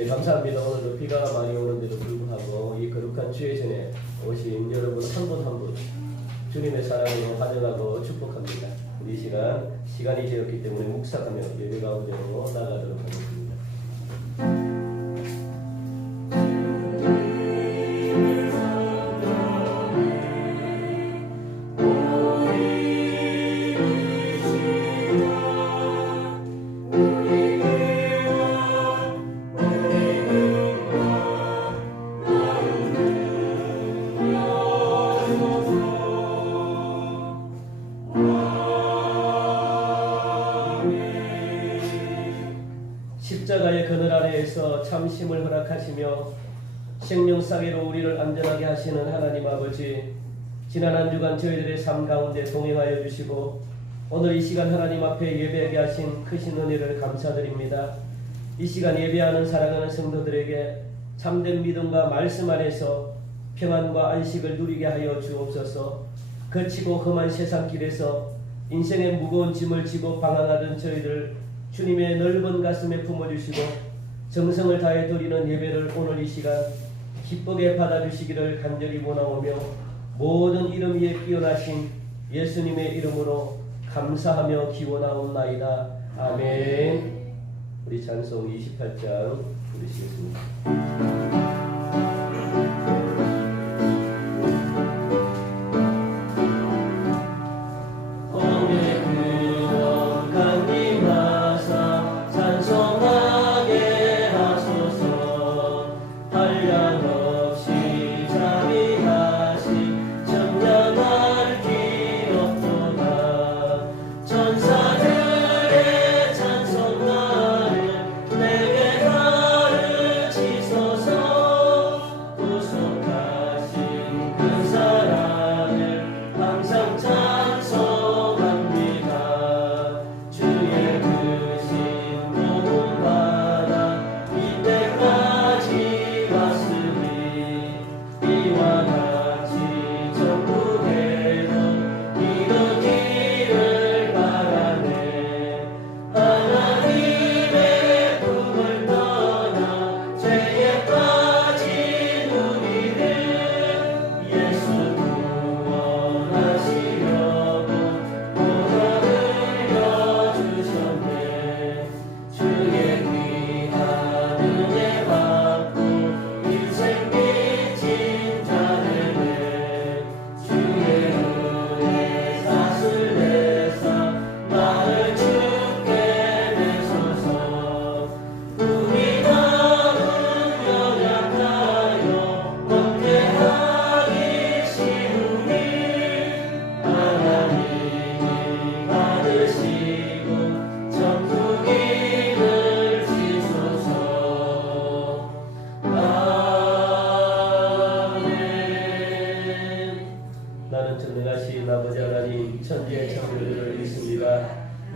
네, 감사합니다. 오늘도 비가 많이 오는데도 불구하고 이 거룩한 주의 전에 오신 여러분 한 분 한 분 주님의 사랑으로 환영하고 축복합니다. 우리 시간이 되었기 때문에 묵상하며 예배 가운데로 나가도록 하겠습니다. 십자가의 그늘 아래에서 참심을 허락하시며 생명사계로 우리를 안전하게 하시는 하나님 아버지, 지난 한 주간 저희들의 삶 가운데 동행하여 주시고 오늘 이 시간 하나님 앞에 예배하게 하신 크신 은혜를 감사드립니다. 이 시간 예배하는 사랑하는 성도들에게 참된 믿음과 말씀 안에서 평안과 안식을 누리게 하여 주옵소서. 거치고 험한 세상길에서 인생의 무거운 짐을 지고 방황하던 저희들 주님의 넓은 가슴에 품어주시고 정성을 다해 드리는 예배를 오늘 이 시간 기쁘게 받아주시기를 간절히 원하오며 모든 이름 위에 뛰어나신 예수님의 이름으로 감사하며 기원하옵나이다. 아멘. 우리 찬송 28장 부르시겠습니다.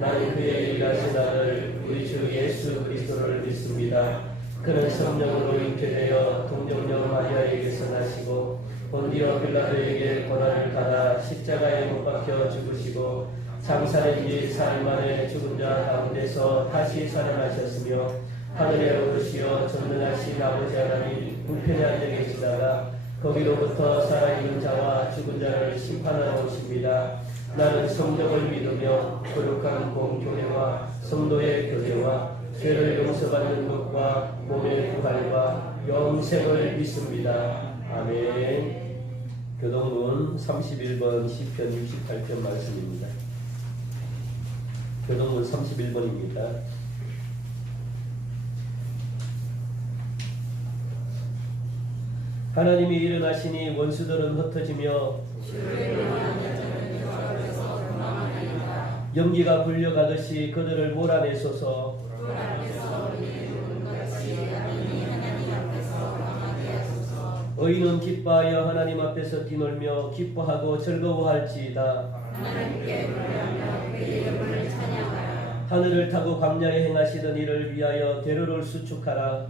나는 그의 일하신 아들 우리 주 예수 그리스도를 믿습니다. 그는 성령으로 잉태되어 동정녀 마리아에게서 나시고 본디오 빌라도에게 고난을 받아 십자가에 못 박혀 죽으시고 장사된 지 4일 만에 죽은 자 가운데서 다시 살아나셨으며 하늘에 오르시어 전능하신 아버지 하나님 우편에 앉아 계시다가 거기로부터 살아있는 자와 죽은 자를 심판하러 오십니다. 나는 성령을 믿으며 거룩한 공교회와 성도의 교제와 죄를 용서받는 것과 몸의 부활과 영생을 믿습니다. 아멘. 교동문 31번 시편 68편 말씀입니다. 교동문 31번입니다. 하나님이 일어나시니 원수들은 흩어지며 연기가 불려가듯이 그들을 몰아내소서. 의인은 기뻐하여 하나님 앞에서 뛰놀며 기뻐하고 즐거워할지이다. 하늘을 타고 광야에 행하시던 이를 위하여 대로를 수축하라.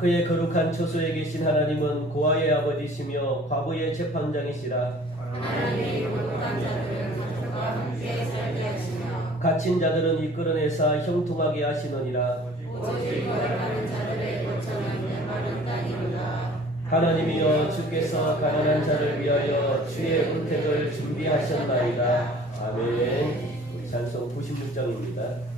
그의 거룩한 처소에 계신 하나님은 고아의 아버지시며 과부의 재판장이시라. 하나님의 거룩한 자들을 가족과 함께 살게 하시며 갇힌 자들은 이끌어내사 형통하게 하시느니라. 오직 거듭하는 자들의 거처는 메마른 땅이로다. 하나님이여 주께서 가난한 자를 위하여 주의 은택을 준비하셨나이다. 아멘. 우리 찬송 96장입니다.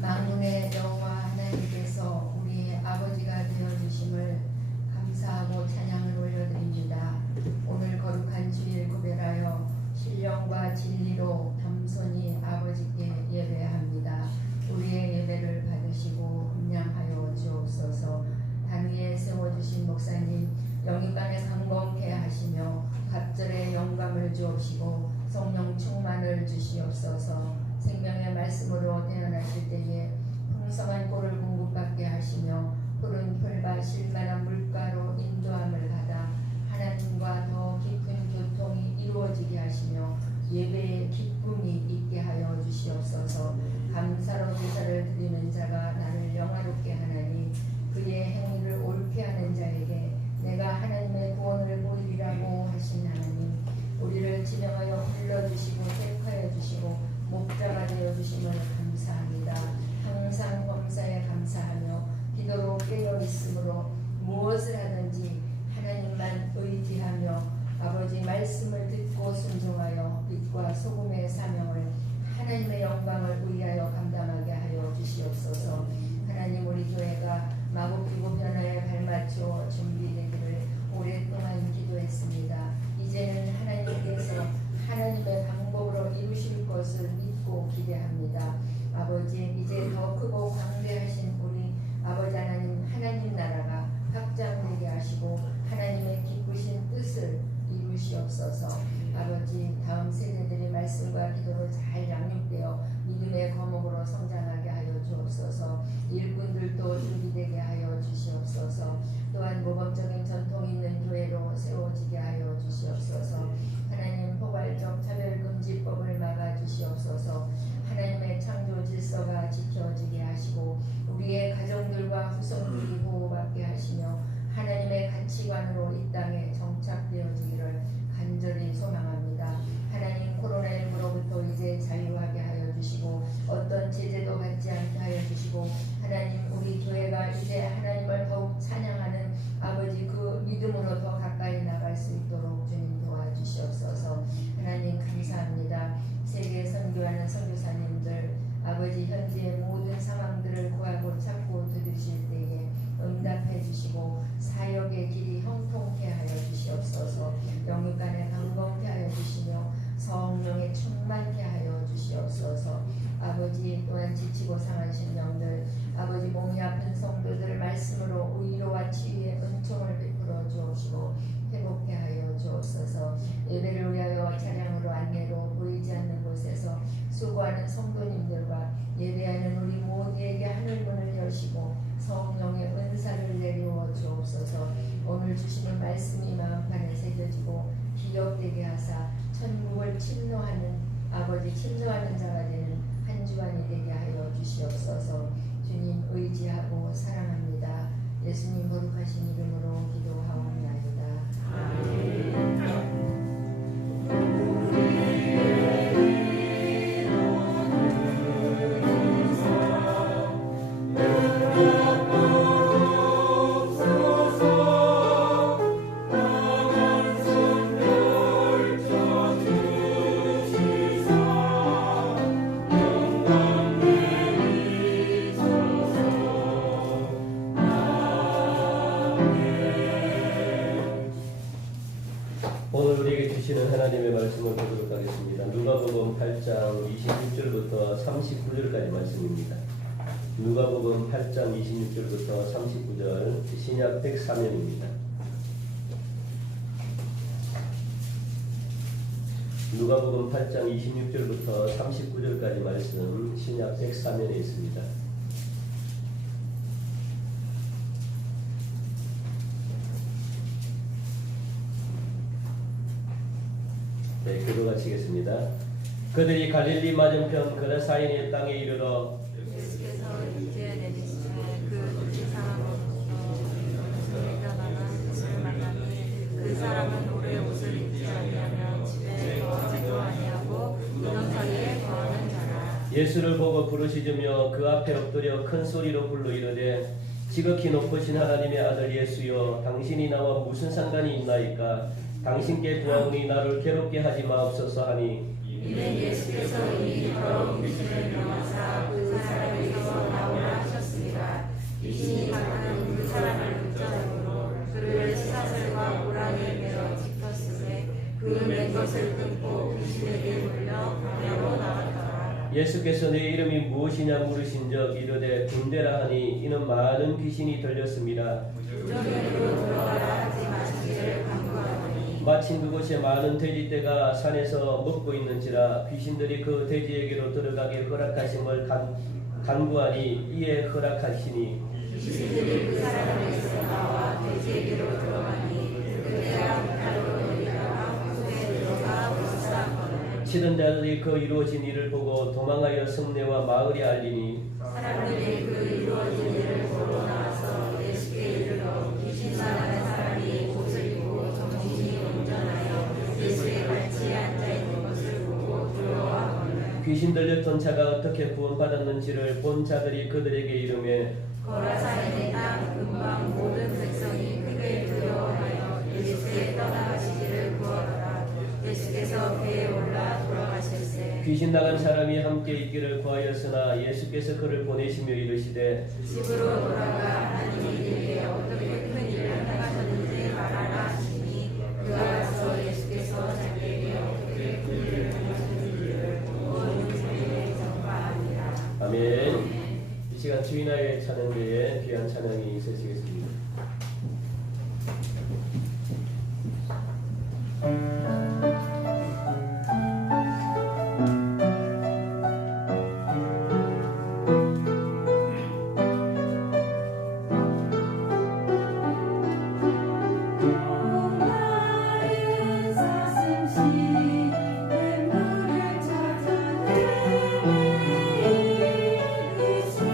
만군의 여호와 하나님께서 우리의 아버지가 되어주심을 감사하고 찬양을 올려드립니다. 오늘 거룩한 주일 구별하여 신령과 진리로 겸손히 아버지께 예배합니다. 우리의 예배를 받으시고 함량하여 주옵소서. 단 위에 세워주신 목사님 영육간에 강건케 하시며 갑절의 영감을 주옵시고 성령 충만을 주시옵소서. 생명의 말씀으로 태어나실 때에 풍성한 꼴을 공급받게 하시며 푸른 풀과 실만한 물가로 인도함을 받아 하나님과 더 깊은 교통이 이루어지게 하시며 예배의 기쁨이 있게 하여 주시옵소서. 감사로 제사를 드리는 자가 나를 영화롭게 하나니 그의 행위를 옳게 하는 자에게 내가 하나님의 구원을 보이리라고 하신 하나님, 우리를 지명하여 불러주시고 택하여 주시고 목자가 되어주심을 감사합니다. 항상 범사에 감사하며 기도로 깨어있으므로 무엇을 하든지 말씀이 마음판에 새겨지고 기억되게 하사 천국을 침노하는 아버지 침노하는 자가 되는 한 주간이 되게 하여 주시옵소서. 주님 의지하고 사랑합니다. 예수님 거룩하신 이름으로 기도하옵나이다. 아멘. 오늘 우리에게 주시는 하나님의 말씀을 보도록 하겠습니다. 누가복음 8장 26절부터 39절까지 말씀입니다. 누가복음 8장 26절부터 39절 신약 104면입니다. 누가복음 8장 26절부터 39절까지 말씀 신약 104면에 있습니다. 네, 교도하시겠습니다. 그들이 갈릴리 맞은편 그라사인의 땅에 이르러 예수께서 이제 내리시되 그 사람으로서 소리가 나는 것을 만나니 그 사람은 오래 옷을 입지 아니하며 집에 거하지도 아니하고 이런 사이에 거하는 자라. 예수를 보고 부르짖으며 그 앞에 엎드려 큰 소리로 불러 이르되 지극히 높으신 하나님의 아들 예수여 당신이 나와 무슨 상관이 있나이까 당신께 구하오니 나를 괴롭게 하지 마옵소서 하니 이는 예수께서 이 더러운 귀신을 명하사 그 사람에게서 나오라 하셨습니다. 귀신이 나가는 그 사람을 붙잡으므로 그를 시사슬과 고랑에 매어 짚었으되 그 맨 것을 끊고 귀신에게 물려 광야로 나갔더라. 예수께서 내 이름이 무엇이냐 물으신적 이르되 군대라 하니 이는 많은 귀신이 들렸습니다. 무정으로 들어가라 하지 마시기를 간구하노니 마침 그곳에 많은 돼지떼가 산에서 먹고 있는지라 귀신들이 그 돼지에게로 들어가게 허락하심을 간구하니 이에 허락하시니 귀신들이 그 사람에게서 나와 돼지에게로 들어가니 그때야 바로 내려가 후에 들어가 불쌍하거늘 치던 자들이 그 이루어진 일을 보고 도망하여 성내와 마을에 알리니 사람들이 그 이루어진 일을 보러 나와서 예수께 이르러 귀신 나가는 사람이 옷을 입고 정신이 온전하여 예수의 같이 앉아있는 것을 보고 두려워하거늘 귀신 들렸던 자가 어떻게 구원받았는지를 본 자들이 그들에게 이르매 거라사인의 땅 근방 모든 백성이 크게 두려워하여 예수께 떠나가시기를 구하더라. 예수께서 배에 올라 돌아가실세 귀신 나간 사람이 함께 있기를 구하였으나 예수께서 그를 보내시며 이르시되 집으로 돌아가 하나님이 네게 어떻게 큰 일을 행하셨는지 말하라 하시니 그가 가서 예수께서 자기에게 어떻게 큰 일을 행하셨는지를 온 세계에 전파하니라. 아멘. 이 시간 주인아의 찬양대에 귀한 찬양이 있으시겠습니다. 사슴시 샘물을 찾아 헤매이시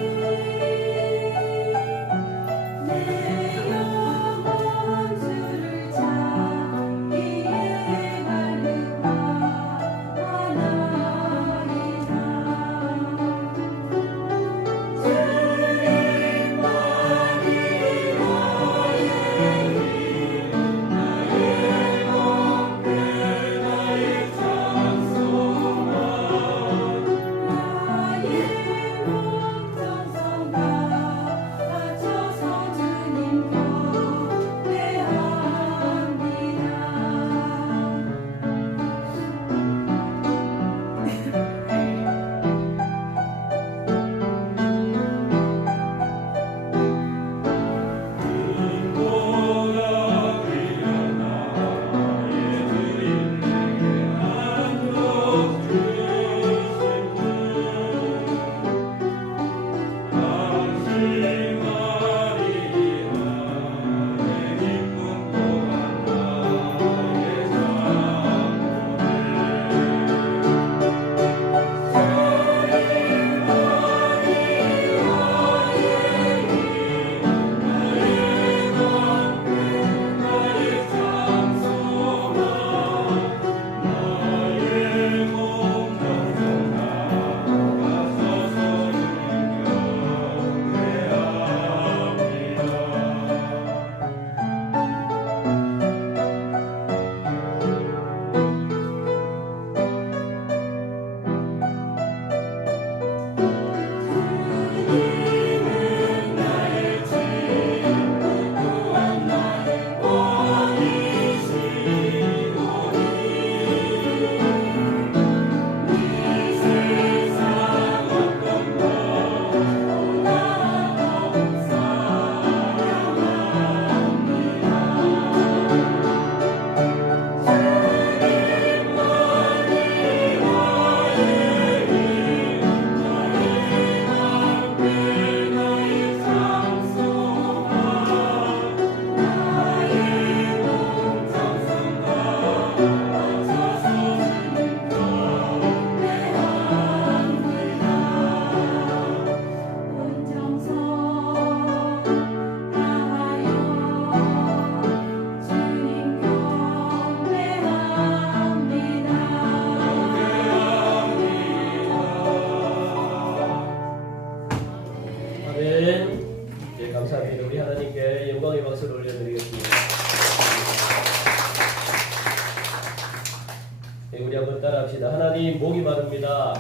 기도합시다. 하나님 목이 마릅니다.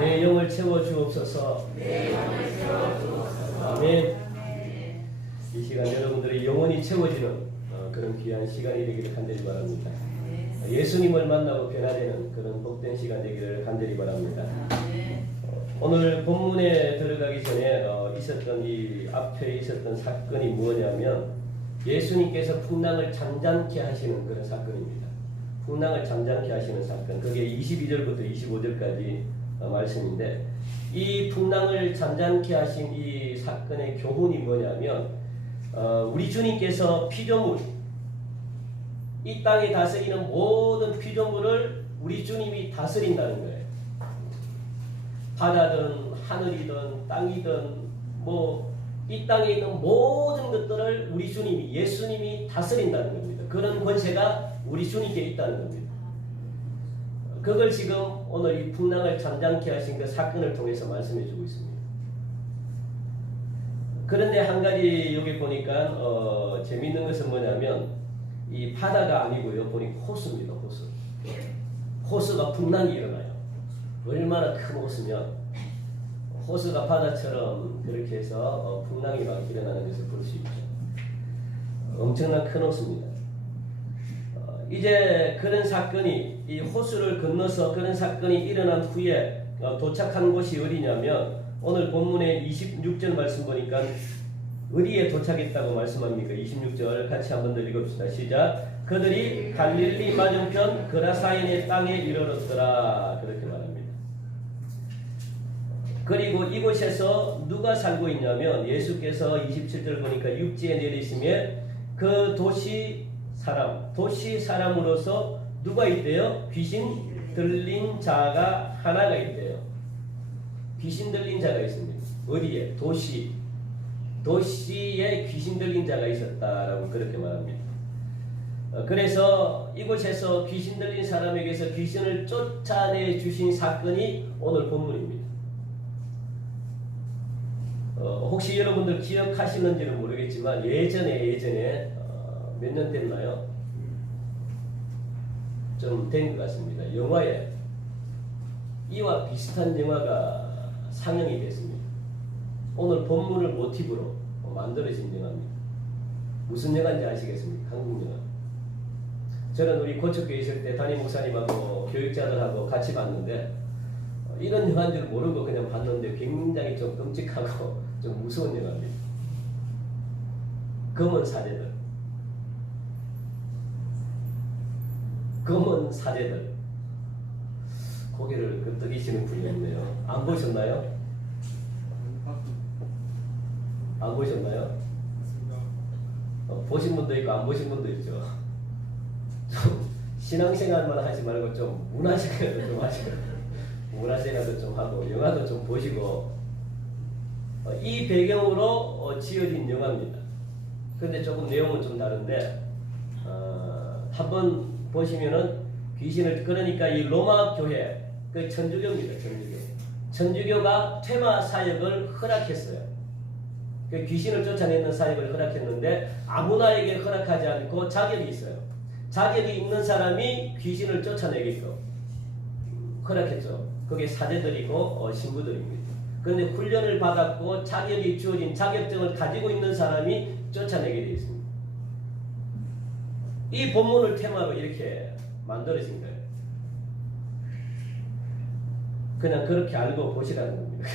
내 영을 채워 주옵소서. 아멘. 이 시간 여러분들의 영혼이 채워지는 그런 귀한 시간이 되기를 간절히 바랍니다. 예수님을 만나고 변화되는 그런 복된 시간 되기를 간절히 바랍니다. 오늘 본문에 들어가기 전에 있었던 이 앞에 있었던 사건이 무엇이냐면 예수님께서 풍랑을 잠잠케 하시는 그런 사건입니다. 풍랑을 잠잠케 하시는 사건. 그게 22절부터 25절까지 말씀인데 이 풍랑을 잠잠케 하신 이 사건의 교훈이 뭐냐면 우리 주님께서 피조물 이 땅에 다스리는 모든 피조물을 우리 주님이 다스린다는 거예요. 바다든 하늘이든 땅이든 뭐 이 땅에 있는 모든 것들을 우리 주님이 예수님이 다스린다는 겁니다. 그런 권세가 우리 주님께 있다는 겁니다. 그걸 지금 오늘 이 풍랑을 잠잠케 하신 그 사건을 통해서 말씀해 주고 있습니다. 그런데 한 가지 여기 보니까 재미있는 것은 뭐냐면 이 바다가 아니고요. 보니 호수입니다. 호수. 호수가 풍랑이 일어나요. 얼마나 큰 호수면 호수가 바다처럼 그렇게 해서 풍랑이 막 일어나는 것을 볼 수 있죠. 엄청난 큰 호수입니다. 이제 그런 사건이 이 호수를 건너서 그런 사건이 일어난 후에 도착한 곳이 어디냐면 오늘 본문의 26절 말씀 보니까 어디에 도착했다고 말씀합니까? 26절 같이 한번 더 읽읍시다. 시작. 그들이 갈릴리 맞은편 그라사인의 땅에 이르렀더라. 그렇게 말합니다. 그리고 이곳에서 누가 살고 있냐면 예수께서 27절 보니까 육지에 내리시며 그 도시 사람으로서 누가 있대요? 귀신 들린 자가 하나가 있대요. 귀신 들린 자가 있습니다. 어디에? 도시에 귀신 들린 자가 있었다라고 그렇게 말합니다. 그래서 이곳에서 귀신 들린 사람에게서 귀신을 쫓아내 주신 사건이 오늘 본문입니다. 혹시 여러분들 기억하시는지는 모르겠지만 예전에 몇 년 됐나요? 좀 된 것 같습니다. 영화에 이와 비슷한 영화가 상영이 됐습니다. 오늘 본문을 모티브로 만들어진 영화입니다. 무슨 영화인지 아시겠습니까? 한국 영화. 저는 우리 고척교회 있을 때 담임 목사님하고 교육자들하고 같이 봤는데 이런 영화인 줄 모르고 그냥 봤는데 굉장히 좀 끔찍하고 좀 무서운 영화입니다. 검은 사제들 고개를 끄덕이시는 분이 있네요. 안 보셨나요? 안 보셨나요? 보신 분도 있고 안 보신 분도 있죠. 좀 신앙생활만 하지 말고 좀 문화생활도 좀 하시고 문화생활도 좀 하고 영화도 좀 보시고 이 배경으로 지어진 영화입니다. 근데 조금 내용은 좀 다른데 한번 보시면은 귀신을 그러니까 이 로마 교회 그 천주교입니다. 천주교가 퇴마 사역을 허락했어요. 그 귀신을 쫓아내는 사역을 허락했는데 아무나에게 허락하지 않고 자격이 있어요. 자격이 있는 사람이 귀신을 쫓아내게끔 허락했죠. 그게 사제들이고 신부들입니다. 그런데 훈련을 받았고 자격이 주어진 자격증을 가지고 있는 사람이 쫓아내게 되어 있습니다. 이 본문을 테마로 이렇게 만들어진 거예요. 그냥 그렇게 알고 보시라는 겁니다.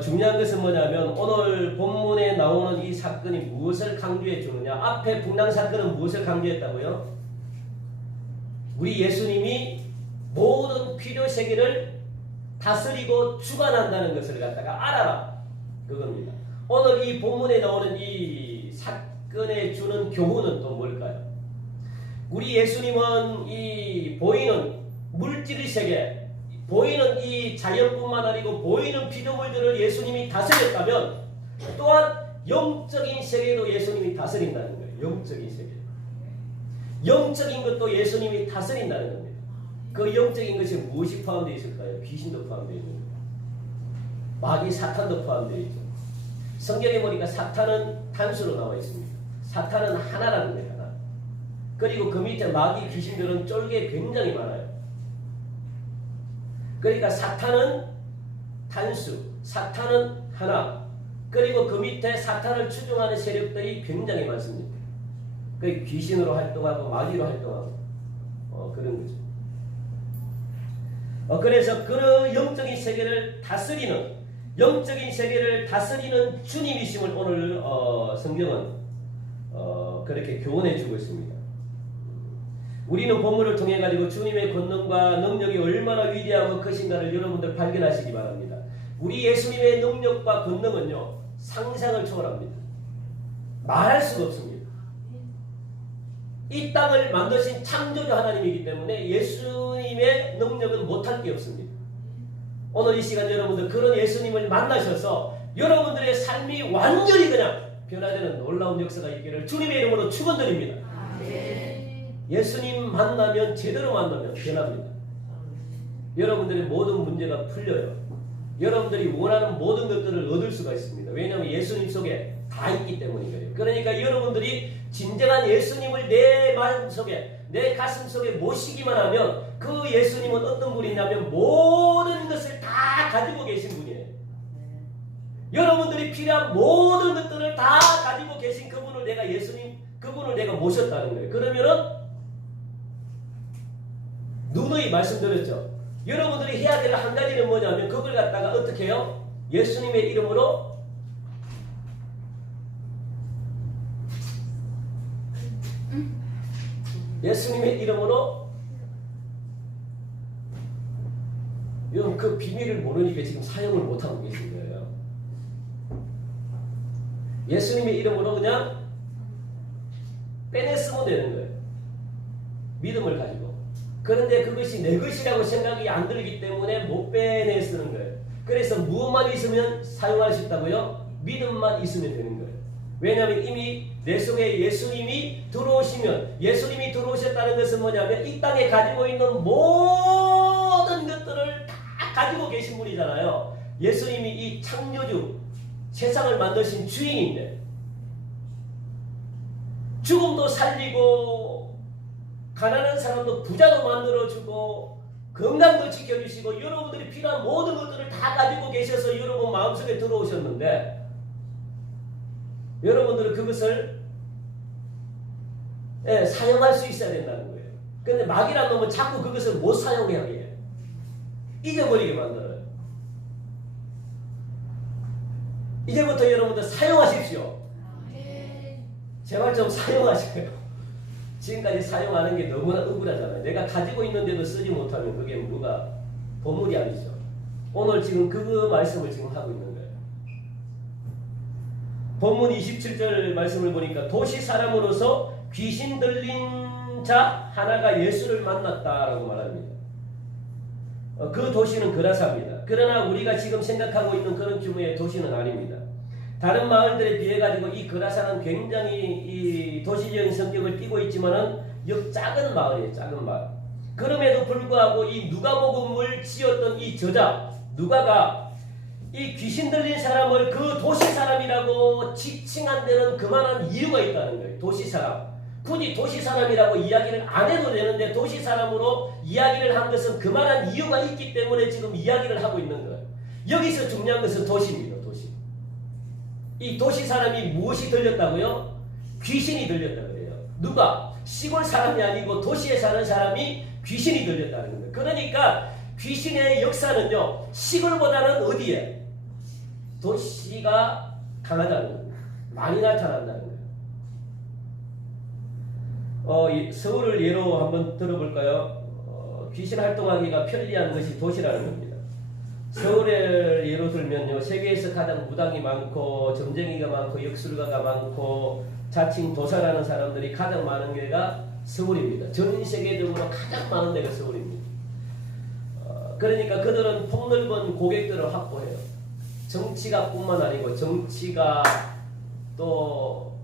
중요한 것은 뭐냐면 오늘 본문에 나오는 이 사건이 무엇을 강조해 주느냐. 앞에 풍랑 사건은 무엇을 강조했다고요? 우리 예수님이 모든 필요 세계를 다스리고 주관한다는 것을 갖다가 알아라. 그겁니다. 오늘 이 본문에 나오는 이 사건에 주는 교훈은 또 뭘까요? 우리 예수님은 이 보이는 물질 세계, 보이는 이 자연뿐만 아니고 보이는 피조물들을 예수님이 다스렸다면 또한 영적인 세계도 예수님이 다스린다는 거예요. 영적인 세계. 영적인 것도 예수님이 다스린다는 겁니다. 그 영적인 것이 무엇이 포함되어 있을까요? 귀신도 포함되어 있는 거예요. 마귀 사탄도 포함되어 있죠. 성경에 보니까 사탄은 단수로 나와 있습니다. 사탄은 하나라는 거예요. 하나. 그리고 그 밑에 마귀 귀신들은 쫄개 굉장히 많아요. 그러니까 사탄은 단수, 사탄은 하나. 그리고 그 밑에 사탄을 추종하는 세력들이 굉장히 많습니다. 그 귀신으로 활동하고 마귀로 활동하고 그런 거죠. 그래서 그 영적인 세계를 다스리는 주님이심을 오늘 성경은 그렇게 교훈해 주고 있습니다. 우리는 본문을 통해 가지고 주님의 권능과 능력이 얼마나 위대하고 크신가를 여러분들 발견하시기 바랍니다. 우리 예수님의 능력과 권능은요, 상상을 초월합니다. 말할 수가 없습니다. 이 땅을 만드신 창조주 하나님이기 때문에 예수님의 능력은 못할 게 없습니다. 오늘 이 시간 여러분들 그런 예수님을 만나셔서 여러분들의 삶이 완전히 그냥 변화되는 놀라운 역사가 있기를 주님의 이름으로 축원드립니다. 예수님 만나면, 제대로 만나면 변합니다. 여러분들의 모든 문제가 풀려요. 여러분들이 원하는 모든 것들을 얻을 수가 있습니다. 왜냐하면 예수님 속에 다 있기 때문이에요. 그러니까 여러분들이 진정한 예수님을 내 마음속에, 내 가슴 속에 모시기만 하면 그 예수님은 어떤 분이냐면 모든 것을 다 가지고 계신 분이에요. 여러분들이 필요한 모든 것들을 다 가지고 계신 그분을 내가 그분을 내가 모셨다는 거예요. 그러면은 누누이 말씀드렸죠. 여러분들이 해야 될 한 가지는 뭐냐면 그걸 갖다가 어떻게 해요? 예수님의 이름으로 여러분 그 비밀을 모르니까 지금 사용을 못하고 계신 거예요. 예수님의 이름으로 그냥 빼냈으면 되는 거예요. 믿음을 가지고. 그런데 그것이 내 것이라고 생각이 안 들기 때문에 못 빼내 쓰는 거예요. 그래서 무엇만 있으면 사용할 수 있다고요? 믿음만 있으면 되는 거예요. 왜냐하면 이미 내 속에 예수님이 들어오시면, 예수님이 들어오셨다는 것은 뭐냐면 이 땅에 가지고 있는 모든 것들을 다 가지고 계신 분이잖아요. 예수님이 이 창조주, 세상을 만드신 주인인데 죽음도 살리고 가난한 사람도 부자도 만들어주고 건강도 지켜주시고 여러분들이 필요한 모든 것들을 다 가지고 계셔서 여러분 마음속에 들어오셨는데 여러분들은 그것을 사용할 수 있어야 된다는 거예요. 그런데 마귀란 놈은 자꾸 그것을 못 사용하게 해요. 잊어버리게 만들어요. 이제부터 여러분들 사용하십시오. 제발 좀 사용하세요. 지금까지 사용하는 게 너무나 억울하잖아요. 내가 가지고 있는데도 쓰지 못하면 그게 뭐가 보물이 아니죠. 오늘 지금 그 말씀을 지금 하고 있는 거예요. 본문 27절 말씀을 보니까 도시 사람으로서 귀신 들린 자 하나가 예수를 만났다라고 말합니다. 그 도시는 그라사입니다. 그러나 우리가 지금 생각하고 있는 그런 규모의 도시는 아닙니다. 다른 마을들에 비해 가지고 이 그라사는 굉장히 이 도시적인 성격을 띠고 있지만은 작은 마을이에요. 작은 마을. 그럼에도 불구하고 이 누가복음을 지었던 이 저자 누가가 이 귀신 들린 사람을 그 도시 사람이라고 지칭한 데는 그만한 이유가 있다는 거예요. 도시 사람. 굳이 도시 사람이라고 이야기를 안 해도 되는데 도시 사람으로 이야기를 한 것은 그만한 이유가 있기 때문에 지금 이야기를 하고 있는 거예요. 여기서 중요한 것은 도시입니다. 도시. 이 도시 사람이 무엇이 들렸다고요? 귀신이 들렸다 그래요. 누가? 시골 사람이 아니고 도시에 사는 사람이 귀신이 들렸다는 거예요. 그러니까 귀신의 역사는요. 시골보다는 어디에? 도시가 강하다는 거예요. 많이 나타난다는 거예요. 서울을 예로 한번 들어볼까요? 귀신 활동하기가 편리한 것이 도시라는 겁니다. 서울을 예로 들면요, 세계에서 가장 무당이 많고 점쟁이가 많고 역술가가 많고 자칭 도사라는 사람들이 가장 많은 데가 서울입니다. 전 세계적으로 가장 많은 데가 서울입니다. 그러니까 그들은 폭넓은 고객들을 확보해요. 정치가 뿐만 아니고 정치가 또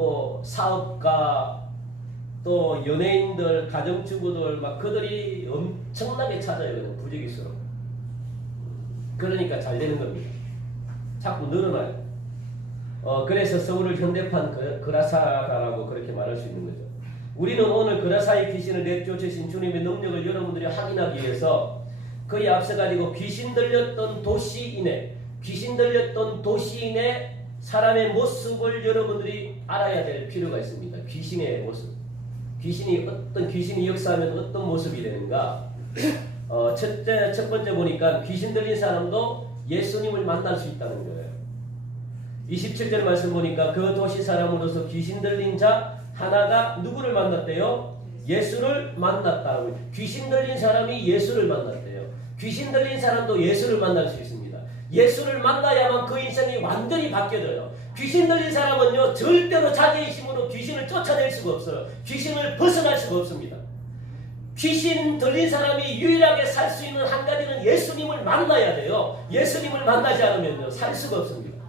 뭐 사업가 또 연예인들, 가정주부들 막 그들이 엄청나게 찾아요. 부지기수로. 그러니까 잘 되는 겁니다. 자꾸 늘어나요. 그래서 서울을 현대판 그라사라고 그렇게 말할 수 있는 거죠. 우리는 오늘 그라사의 귀신을 내쫓으신 주님의 능력을 여러분들이 확인하기 위해서 그에 앞서가지고 귀신 들렸던 도시인의 사람의 모습을 여러분들이 알아야 될 필요가 있습니다. 귀신의 모습. 귀신이 역사하면 어떤 모습이 되는가? 첫 번째 보니까 귀신 들린 사람도 예수님을 만날 수 있다는 거예요. 27절 말씀 보니까 그 도시 사람으로서 귀신 들린 자 하나가 누구를 만났대요? 예수를 만났다. 귀신 들린 사람이 예수를 만났대요. 귀신 들린 사람도 예수를 만날 수 있습니다. 예수를 만나야만 그 인생이 완전히 바뀌어져요. 귀신 들린 사람은요, 절대로 자기의 힘으로 귀신을 쫓아낼 수가 없어요. 귀신을 벗어날 수가 없습니다. 귀신 들린 사람이 유일하게 살 수 있는 한 가지는 예수님을 만나야 돼요. 예수님을 만나지 않으면요, 살 수가 없습니다.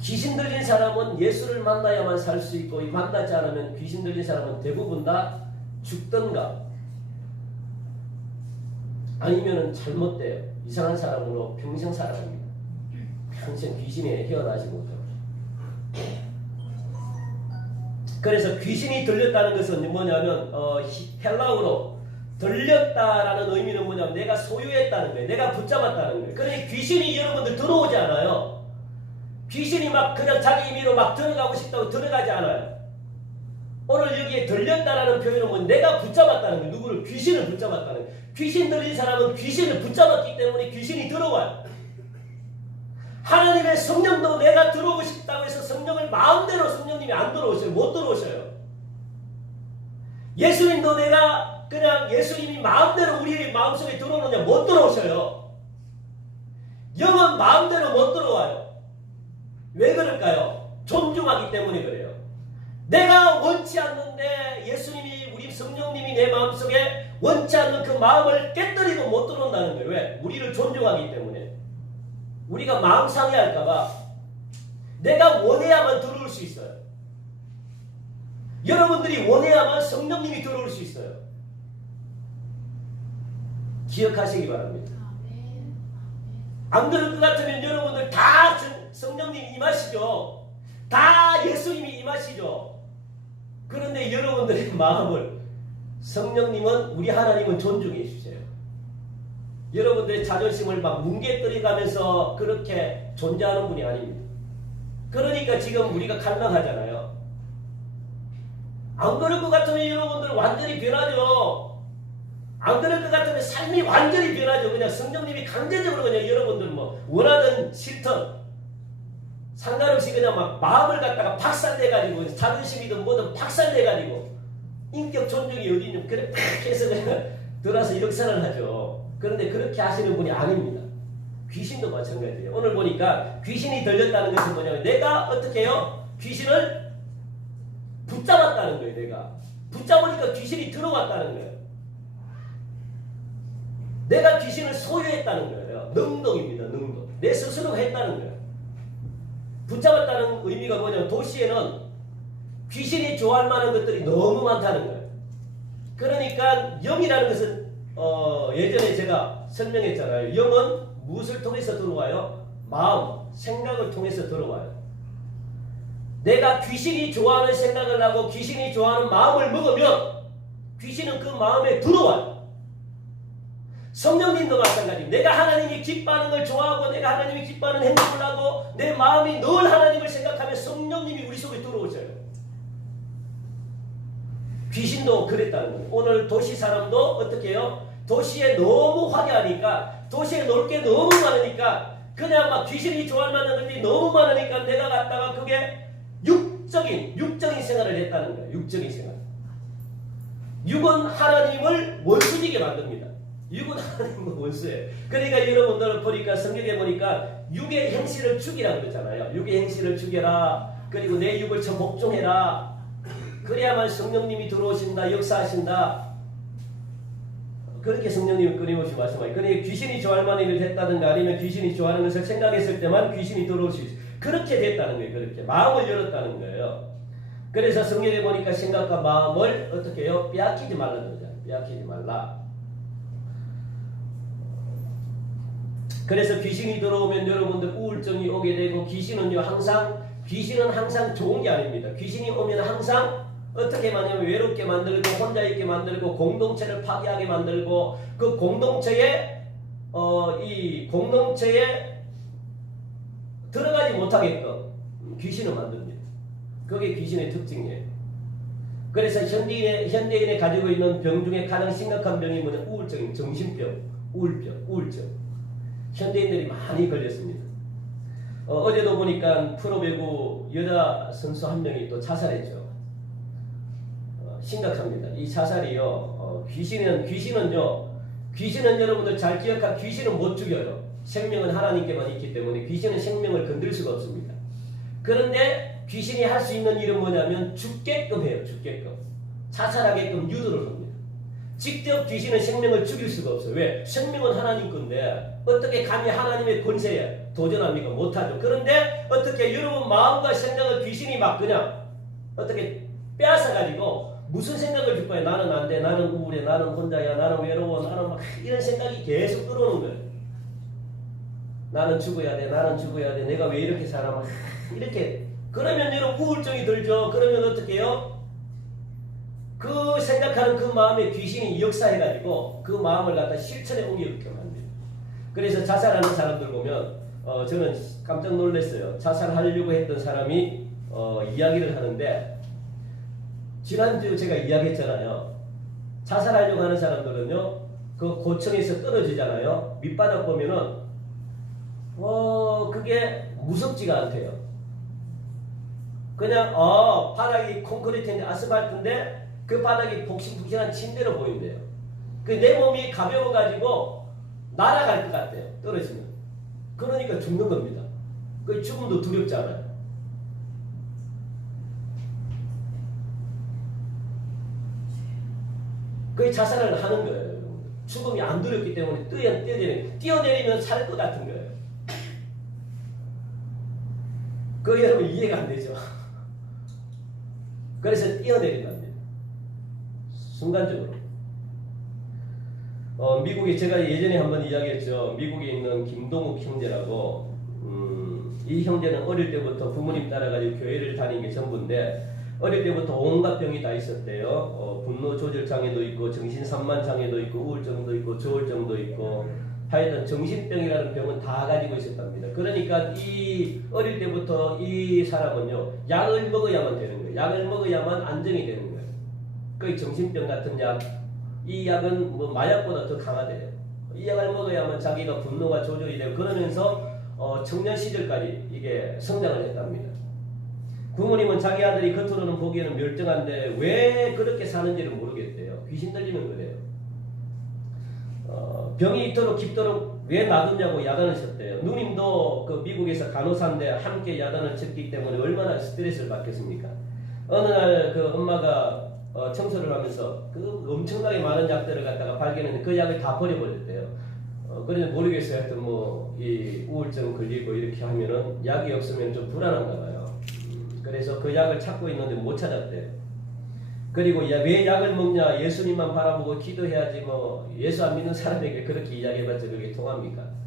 귀신 들린 사람은 예수를 만나야만 살 수 있고, 만나지 않으면 귀신 들린 사람은 대부분 다 죽던가 아니면은 잘못돼요. 이상한 사람으로 평생 살아갑니다. 평생 귀신에 헤어나지 못하고. 그래서 귀신이 들렸다는 것은 뭐냐면 헬라어로 들렸다라는 의미는 뭐냐면 내가 소유했다는 거예요. 내가 붙잡았다는 거예요. 그러니 귀신이 여러분들 들어오지 않아요. 귀신이 막 그냥 자기 임의로 막 들어가고 싶다고 들어가지 않아요. 오늘 여기에 들렸다라는 표현은 뭐 내가 붙잡았다는 거예요. 누구를? 귀신을 붙잡았다는 거예요. 귀신 들린 사람은 귀신을 붙잡았기 때문에 귀신이 들어와요. 하나님의 성령도 내가 들어오고 싶다고 해서 성령을 마음대로 성령님이 안 들어오셔요. 못 들어오셔요. 예수님도 내가 그냥 예수님이 마음대로 우리 마음속에 들어오느냐? 못 들어오셔요. 영은 마음대로 못 들어와요. 왜 그럴까요? 존중하기 때문에 그래요. 내가 원치 않는데 예수님이 우리 성령님이 내 마음속에 원치 않는 그 마음을 깨뜨리고 못 들어온다는 거예요. 왜? 우리를 존중하기 때문에. 우리가 마음 상해할까봐 내가 원해야만 들어올 수 있어요. 여러분들이 원해야만 성령님이 들어올 수 있어요. 기억하시기 바랍니다. 안 그럴 것 같으면 여러분들 다 성령님이 임하시죠. 다 예수님이 임하시죠. 그런데 여러분들의 마음을 성령님은 우리 하나님은 존중해 주세요. 여러분들의 자존심을 막 뭉개뜨려가면서 그렇게 존재하는 분이 아닙니다. 그러니까 지금 우리가 갈망하잖아요. 안 그럴 것 같으면 여러분들 완전히 변하죠. 안 그럴 것 같으면 삶이 완전히 변하죠. 그냥 성령님이 강제적으로 그냥 여러분들 뭐 원하든 싫든 상관없이 그냥 막 마음을 갖다가 박살내가지고 자존심이든 뭐든 박살내가지고 인격 존중이 어디 있는 그래 팍 해서 그냥 들어서 역사를 하죠. 그런데 그렇게 하시는 분이 아닙니다. 귀신도 마찬가지예요. 오늘 보니까 귀신이 들렸다는 것은 뭐냐면 내가 어떻게 해요? 귀신을 붙잡았다는 거예요. 내가 붙잡으니까 귀신이 들어왔다는 거예요. 내가 귀신을 소유했다는 거예요. 능동입니다. 능동. 내 스스로가 했다는 거예요. 붙잡았다는 의미가 뭐냐면 도시에는 귀신이 좋아할 만한 것들이 너무 많다는 거예요. 그러니까 영이라는 것은 예전에 제가 설명했잖아요. 영은 무엇을 통해서 들어와요? 마음, 생각을 통해서 들어와요. 내가 귀신이 좋아하는 생각을 하고 귀신이 좋아하는 마음을 먹으면 귀신은 그 마음에 들어와요. 성령님도 마찬가지입니다. 내가 하나님이 기뻐하는 걸 좋아하고 내가 하나님이 기뻐하는 행동을 하고 내 마음이 늘 하나님을 생각하면 성령님이 우리 속에 들어오셔요. 귀신도 그랬다는 거예요. 오늘 도시 사람도 어떻게 해요? 도시에 너무 화려하니까 도시에 놀 게 너무 많으니까 그냥 막 귀신이 좋아할 만한 것들이 너무 많으니까 내가 갔다가 그게 육적인 생활을 했다는 거예요. 육적인 생활. 육은 하나님을 원수지게 만듭니다. 육은 하나님의 원수예요. 그러니까 여러분들 보니까 성경에 보니까 육의 행실을 죽이라고 그랬잖아요. 육의 행실을 죽여라. 그리고 내 육을 저 복종해라. 그래야만 성령님이 들어오신다. 역사하신다. 그렇게 성령님은 끊임없이 말씀하세요. 그러니까 귀신이 좋아할 만한 일을 했다든가 아니면 귀신이 좋아하는 것을 생각했을 때만 귀신이 들어올 수 있어요. 그렇게 됐다는 거예요. 그렇게 마음을 열었다는 거예요. 그래서 성경에 보니까 생각과 마음을 어떻게 해요? 빼앗기지 말라는 거죠. 빼앗기지 말라. 그래서 귀신이 들어오면 여러분들 우울증이 오게 되고, 귀신은 항상 좋은 게 아닙니다. 귀신이 오면 항상 어떻게 하냐면 외롭게 만들고, 혼자 있게 만들고, 공동체를 파괴하게 만들고, 그 공동체에 들어가지 못하게끔 귀신을 만듭니다. 그게 귀신의 특징이에요. 그래서 현대인이 가지고 있는 병 중에 가장 심각한 병이 뭐냐? 우울증입니다. 정신병, 우울증. 현대인들이 많이 걸렸습니다. 어제도 보니까 프로배구 여자 선수 한 명이 또 자살했죠. 심각합니다. 이 자살이요. 귀신은 여러분들 잘 기억하, 귀신은 못 죽여요. 생명은 하나님께만 있기 때문에 귀신은 생명을 건들 수가 없습니다. 그런데 귀신이 할 수 있는 일은 뭐냐면 죽게끔 해요. 죽게끔. 자살하게끔 유도를 합니다. 직접 귀신은 생명을 죽일 수가 없어요. 왜? 생명은 하나님 건데 어떻게 감히 하나님의 권세에 도전합니까? 못하죠. 그런데 어떻게 여러분 마음과 생각을 귀신이 막 그냥 어떻게 빼앗아가지고 무슨 생각을 줄 거야? 나는 안 돼, 나는 우울해, 나는 혼자야, 나는 외로워, 나는 막 이런 생각이 계속 들어오는 거예요. 나는 죽어야 돼, 내가 왜 이렇게 살아? 막 이렇게. 그러면 여러분 우울증이 들죠. 그러면 어떻게 해요? 그 생각하는 그 마음에 귀신이 역사해가지고 그 마음을 갖다 실천에 옮겨놓게 만듭니다. 그래서 자살하는 사람들 보면 저는 깜짝 놀랐어요. 자살하려고 했던 사람이 이야기를 하는데, 지난주 제가 이야기했잖아요. 자살하려고 하는 사람들은요, 그 고층에서 떨어지잖아요. 밑바닥 보면은 그게 무섭지가 않대요. 그냥 바닥이 콘크리트인데, 아스팔트인데 그 바닥이 폭신폭신한 침대로 보인대요. 그 내 몸이 가벼워가지고 날아갈 것 같아요. 떨어지면. 그러니까 죽는 겁니다. 그 죽음도 두렵지 않아요. 그 자살을 하는 거예요. 죽음이 안 두렵기 때문에 뛰어내리면 살 것 같은 거예요. 그 여러분 이해가 안 되죠? 그래서 뛰어내리면 안 돼요. 순간적으로. 미국에 제가 예전에 한번 이야기했죠. 미국에 있는 김동욱 형제라고, 이 형제는 어릴 때부터 부모님 따라가지고 교회를 다닌 게 전부인데, 어릴 때부터 온갖 병이 다 있었대요. 분노 조절 장애도 있고, 정신 산만 장애도 있고, 우울증도 있고, 저울증도 있고, 하여튼 정신병이라는 병은 다 가지고 있었답니다. 그러니까 이 어릴 때부터 이 사람은요, 약을 먹어야만 되는 거예요. 약을 먹어야만 안정이 되는 거예요. 그 정신병 같은 약, 이 약은 뭐 마약보다 더 강하대요. 이 약을 먹어야만 자기가 분노가 조절이 되고, 그러면서 청년 시절까지 이게 성장을 했답니다. 부모님은 자기 아들이 겉으로는 보기에는 멀쩡한데 왜 그렇게 사는지를 모르겠대요. 귀신 들리면 그래요. 병이 이토록 깊도록 왜 놔두냐고 야단을 쳤대요. 누님도 그 미국에서 간호사인데 함께 야단을 쳤기 때문에 얼마나 스트레스를 받겠습니까? 어느 날 그 엄마가 청소를 하면서 그 엄청나게 많은 약들을 갖다가 발견했는데 그 약을 다 버려버렸대요. 그래서 모르겠어요. 하여튼 뭐 이 우울증 걸리고 이렇게 하면은 약이 없으면 좀 불안한가 봐요. 그래서 그 약을 찾고 있는데 못 찾았대요. 그리고 왜 약을 먹냐? 예수님만 바라보고 기도해야지 뭐 예수 안 믿는 사람에게 그렇게 이야기해봤자 그게 통합니까?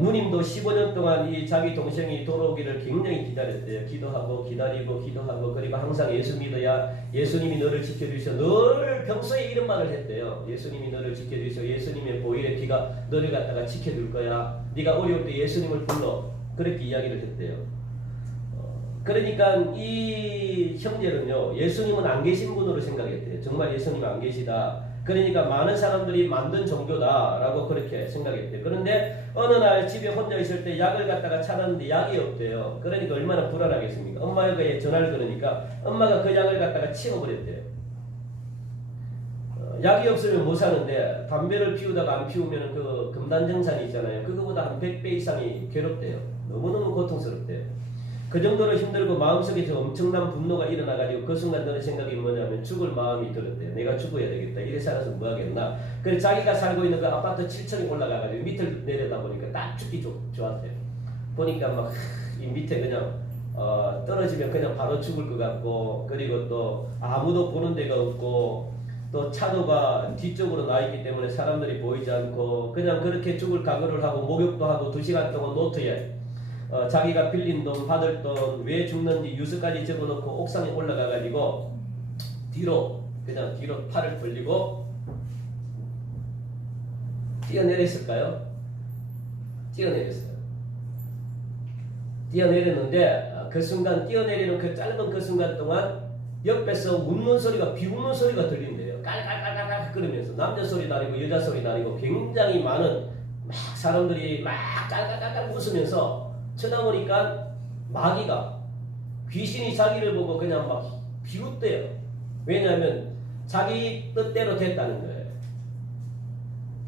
누님도 15년 동안 이 자기 동생이 돌아오기를 굉장히 기다렸대요. 기도하고 기다리고 기도하고, 그리고 항상 예수 믿어야 예수님이 너를 지켜주셔. 늘 평소에 이런 말을 했대요. 예수님이 너를 지켜주셔. 예수님의 보혈의 피가 너를 갖다가 지켜줄 거야. 네가 어려울 때 예수님을 불러. 그렇게 이야기를 했대요. 그러니까 이 형제는요, 예수님은 안 계신 분으로 생각했대요. 정말 예수님 안 계시다. 그러니까 많은 사람들이 만든 종교다라고 그렇게 생각했대요. 그런데 어느 날 집에 혼자 있을 때 약을 갖다가 찾았는데 약이 없대요. 그러니까 얼마나 불안하겠습니까? 엄마에게 전화를 걸으니까 엄마가 그 약을 갖다가 치워버렸대요. 약이 없으면 못 사는데 담배를 피우다가 안 피우면 그 금단정산이 있잖아요. 그거보다 한 100배 이상이 괴롭대요. 너무너무 고통스럽대요. 그 정도로 힘들고 마음속에 저 엄청난 분노가 일어나가지고 그 순간 드는 생각이 뭐냐면 죽을 마음이 들었대요. 내가 죽어야 되겠다. 이래 살아서 뭐 하겠나. 그래서 자기가 살고 있는 그 아파트 7층에 올라가가지고 밑을 내려다 보니까 딱 죽기 좋았대요. 보니까 막 이 밑에 그냥 떨어지면 그냥 바로 죽을 것 같고, 그리고 또 아무도 보는 데가 없고, 또 차도가 뒤쪽으로 나 있기 때문에 사람들이 보이지 않고 그냥 그렇게 죽을 각오를 하고 목욕도 하고 2시간 동안 노트에 자기가 빌린 돈, 받을 돈, 왜 죽는지 유서까지 적어놓고 옥상에 올라가가지고 뒤로 팔을 벌리고 뛰어내렸을까요? 뛰어내렸어요. 뛰어내렸는데 그 순간 뛰어내리는 그 짧은 그 순간 동안 옆에서 웃는 소리가 비웃는 소리가 들린대요. 깔깔깔깔 끓으면서 남자 소리도 아니고 여자 소리도 아니고 굉장히 많은 막 사람들이 막 깔깔깔깔 웃으면서 쳐다보니까 마귀가 귀신이 자기를 보고 그냥 막 비웃대요. 왜냐하면 자기 뜻대로 됐다는 거예요.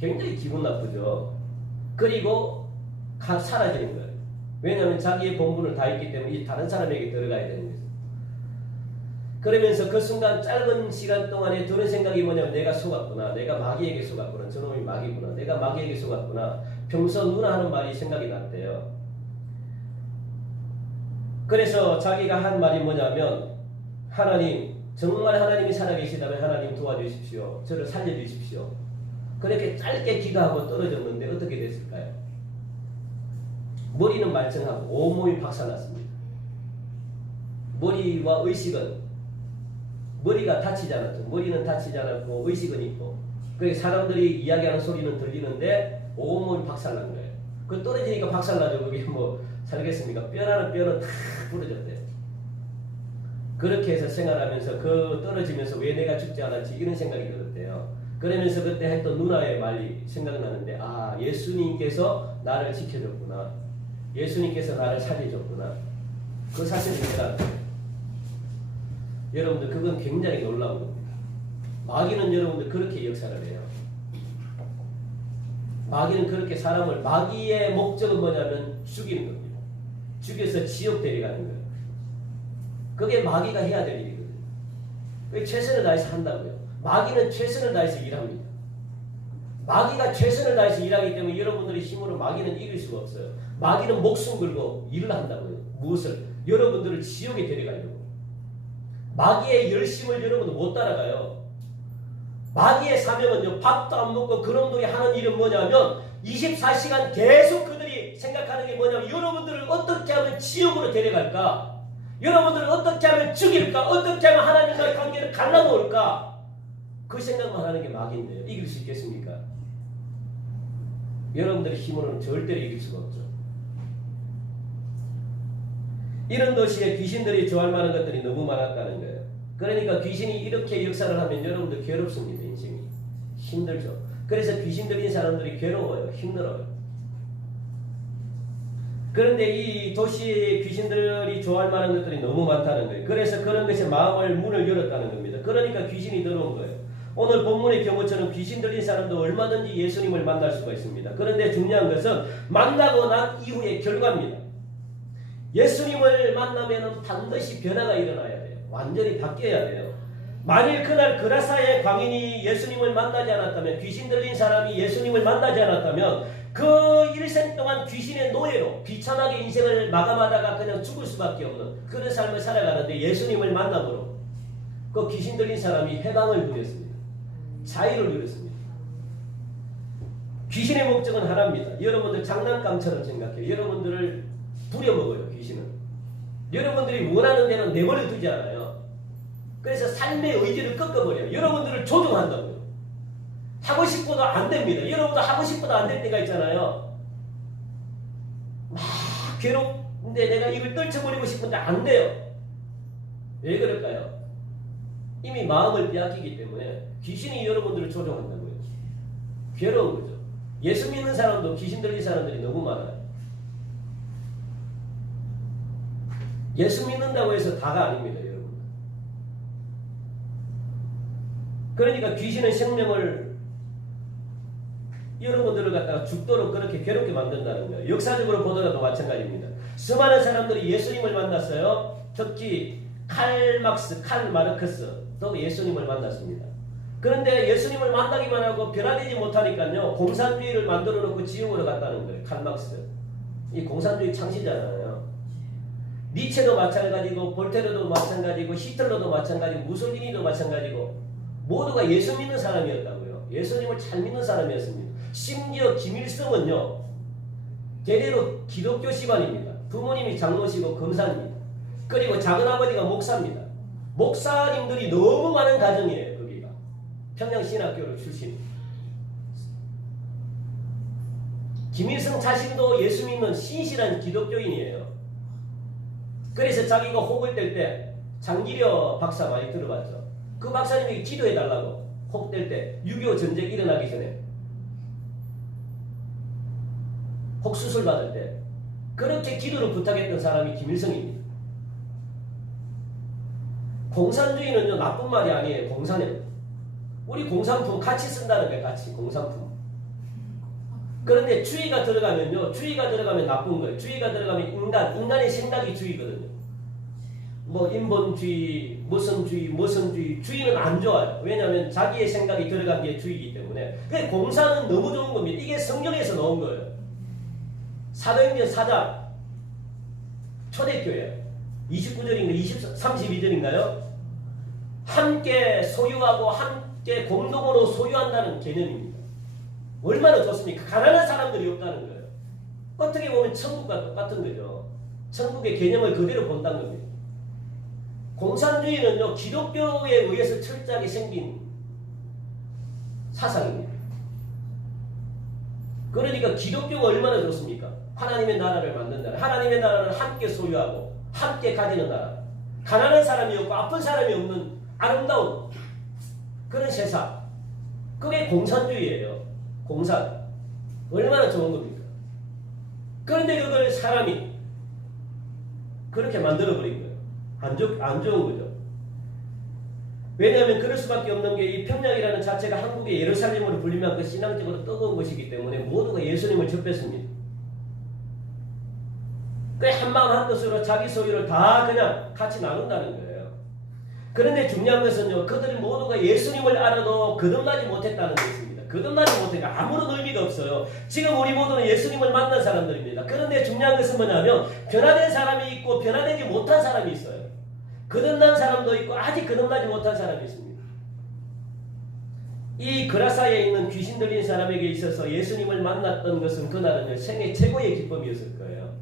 굉장히 기분 나쁘죠. 그리고 사라지는 거예요. 왜냐하면 자기의 본분을 다 했기 때문에 다른 사람에게 들어가야 되는 거죠. 그러면서 그 순간 짧은 시간 동안에 드는 생각이 뭐냐면 내가 속았구나. 내가 마귀에게 속았구나. 저놈이 마귀구나. 내가 마귀에게 속았구나. 평소 누나 하는 말이 생각이 났대요. 그래서 자기가 한 말이 뭐냐면 하나님, 정말 하나님이 살아계시다면 하나님 도와주십시오. 저를 살려주십시오. 그렇게 짧게 기도하고 떨어졌는데 어떻게 됐을까요? 머리는 말짱하고 온몸이 박살났습니다. 머리와 의식은 머리가 다치지 않았죠. 머리는 다치지 않았고 의식은 있고 그래서 사람들이 이야기하는 소리는 들리는데 온몸이 박살난 거예요. 그 떨어지니까 박살나죠. 그게 뭐 살겠습니까? 뼈라는 뼈는 다 부러졌대요. 그렇게 해서 생활하면서 그 떨어지면서 왜 내가 죽지 않았지 이런 생각이 들었대요. 그러면서 그때 했던 누나의 말이 생각나는데 아 예수님께서 나를 지켜줬구나. 예수님께서 나를 살려줬구나. 그 사실을 깨달았어요. 여러분들 그건 굉장히 놀라운 겁니다. 마귀는 여러분들 그렇게 역사를 해요. 마귀는 그렇게 사람을 마귀의 목적은 뭐냐면 죽이는 겁니다. 죽여서 지옥 데려가는 거예요. 그게 마귀가 해야 될 일이거든요. 그게 최선을 다해서 한다고요. 마귀는 최선을 다해서 일합니다. 마귀가 최선을 다해서 일하기 때문에 여러분들의 힘으로 마귀는 이길 수가 없어요. 마귀는 목숨 걸고 일을 한다고요. 무엇을? 여러분들을 지옥에 데려가려고. 마귀의 열심을 여러분들 못 따라가요. 마귀의 사명은요, 밥도 안 먹고 그놈들이 하는 일은 뭐냐면 24시간 계속 그들이 생각하는 게 뭐냐면 여러분들을 어떻게 하면 지옥으로 데려갈까? 여러분들을 어떻게 하면 죽일까? 어떻게 하면 하나님과의 관계를 갈라놓을까? 그 생각만 하는 게 마귀인데요. 이길 수 있겠습니까? 여러분들의 힘으로는 절대로 이길 수가 없죠. 이런 도시에 귀신들이 좋아할 만한 것들이 너무 많았다는 거예요. 그러니까 귀신이 이렇게 역사를 하면 여러분들 괴롭습니다. 인생이 힘들죠. 그래서 귀신 들린 사람들이 괴로워요. 힘들어요. 그런데 이 도시에 귀신들이 좋아할 만한 것들이 너무 많다는 거예요. 그래서 그런 것에 마음을 문을 열었다는 겁니다. 그러니까 귀신이 들어온 거예요. 오늘 본문의 경우처럼 귀신 들린 사람도 얼마든지 예수님을 만날 수가 있습니다. 그런데 중요한 것은 만나고 난 이후의 결과입니다. 예수님을 만나면 반드시 변화가 일어나야 돼요. 완전히 바뀌어야 돼요. 만일 그날 그라사의 광인이 예수님을 만나지 않았다면, 귀신 들린 사람이 예수님을 만나지 않았다면 그 일생 동안 귀신의 노예로 비참하게 인생을 마감하다가 그냥 죽을 수밖에 없는 그런 삶을 살아가는데 예수님을 만남으로 그 귀신 들린 사람이 해방을 누렸습니다. 자유를 누렸습니다. 귀신의 목적은 하나입니다. 여러분들 장난감처럼 생각해요. 여러분들을 부려먹어요. 귀신은. 여러분들이 원하는 대로 내버려 두지 않아요. 그래서 삶의 의지를 꺾어버려요. 여러분들을 조종한다고요. 하고 싶어도 안 됩니다. 여러분도 하고 싶어도 안 될 때가 있잖아요. 막 괴롭은데 내가 이걸 떨쳐버리고 싶은데 안 돼요. 왜 그럴까요? 이미 마음을 빼앗기기 때문에 귀신이 여러분들을 조종한다고요. 괴로운 거죠. 예수 믿는 사람도 귀신 들린 사람들이 너무 많아요. 예수 믿는다고 해서 다가 아닙니다, 여러분. 그러니까 귀신의 생명을 여러분들을 갖다가 죽도록 그렇게 괴롭게 만든다는 거예요. 역사적으로 보더라도 마찬가지입니다. 수많은 사람들이 예수님을 만났어요. 특히 칼 마르크스도 예수님을 만났습니다. 그런데 예수님을 만나기만 하고 변화되지 못하니까요, 공산주의를 만들어 놓고 지옥으로 갔다는 거예요. 칼 막스. 이 공산주의 창시자잖아요. 니체도 마찬가지고, 볼테르도 마찬가지고, 히틀러도 마찬가지고, 무솔리니도 마찬가지고, 모두가 예수 믿는 사람이었다고요. 예수님을 잘 믿는 사람이었습니다. 심지어 김일성은요, 대대로 기독교 집안입니다. 부모님이 장로시고 검사입니다. 그리고 작은아버지가 목사입니다. 목사님들이 너무 많은 가정이에요. 거기가 평양신학교를 출신. 김일성 자신도 예수 믿는 신실한 기독교인이에요. 그래서 자기가 혹을 뗄 때 장기려 박사 많이 들어봤죠. 그 박사님이 기도해달라고 혹 뗄 때 6.25 전쟁 일어나기 전에 혹 수술 받을 때 그렇게 기도를 부탁했던 사람이 김일성입니다. 공산주의는요, 나쁜 말이 아니에요. 공산이에요. 우리 공산품 같이 쓴다는 거예요. 같이 공산품. 그런데 주의가 들어가면요, 주의가 들어가면 나쁜 거예요. 주의가 들어가면 인간의 생각이 주의거든요. 뭐 인본주의, 무슨 주의, 주의는 안 좋아요. 왜냐하면 자기의 생각이 들어간 게 주의이기 때문에. 근데 공산은 너무 좋은 겁니다. 이게 성경에서 나온 거예요. 사도행전 4장 초대교회예요. 29절인가 32절인가요? 함께 소유하고 함께 공동으로 소유한다는 개념입니다. 얼마나 좋습니까? 가난한 사람들이 없다는 거예요. 어떻게 보면 천국과 똑같은 거죠. 천국의 개념을 그대로 본다는 겁니다. 공산주의는요, 기독교에 의해서 철저하게 생긴 사상입니다. 그러니까 기독교가 얼마나 좋습니까? 하나님의 나라를 만든다. 하나님의 나라를 함께 소유하고 함께 가지는 나라. 가난한 사람이 없고 아픈 사람이 없는 아름다운 그런 세상. 그게 공산주의예요. 공산. 얼마나 좋은 겁니까? 그런데 그걸 사람이 그렇게 만들어버린 거예요. 안 좋은 거죠. 왜냐하면 그럴 수밖에 없는 게 이 평양이라는 자체가 한국의 예루살렘으로 불릴 만큼 신앙적으로 뜨거운 것이기 때문에 모두가 예수님을 접했습니다. 그 한마음 한뜻으로 자기 소유를 다 그냥 같이 나눈다는 거예요. 그런데 중요한 것은요, 그들 모두가 예수님을 알아도 거듭나지 못했다는 것입니다. 거듭나지 못하니까 아무런 의미가 없어요. 지금 우리 모두는 예수님을 만난 사람들입니다. 그런데 중요한 것은 뭐냐면 변화된 사람이 있고 변화되지 못한 사람이 있어요. 거듭난 사람도 있고 아직 거듭나지 못한 사람이 있습니다. 이 그라사에 있는 귀신 들린 사람에게 있어서 예수님을 만났던 것은 그날은 생애 최고의 기쁨이었을 거예요.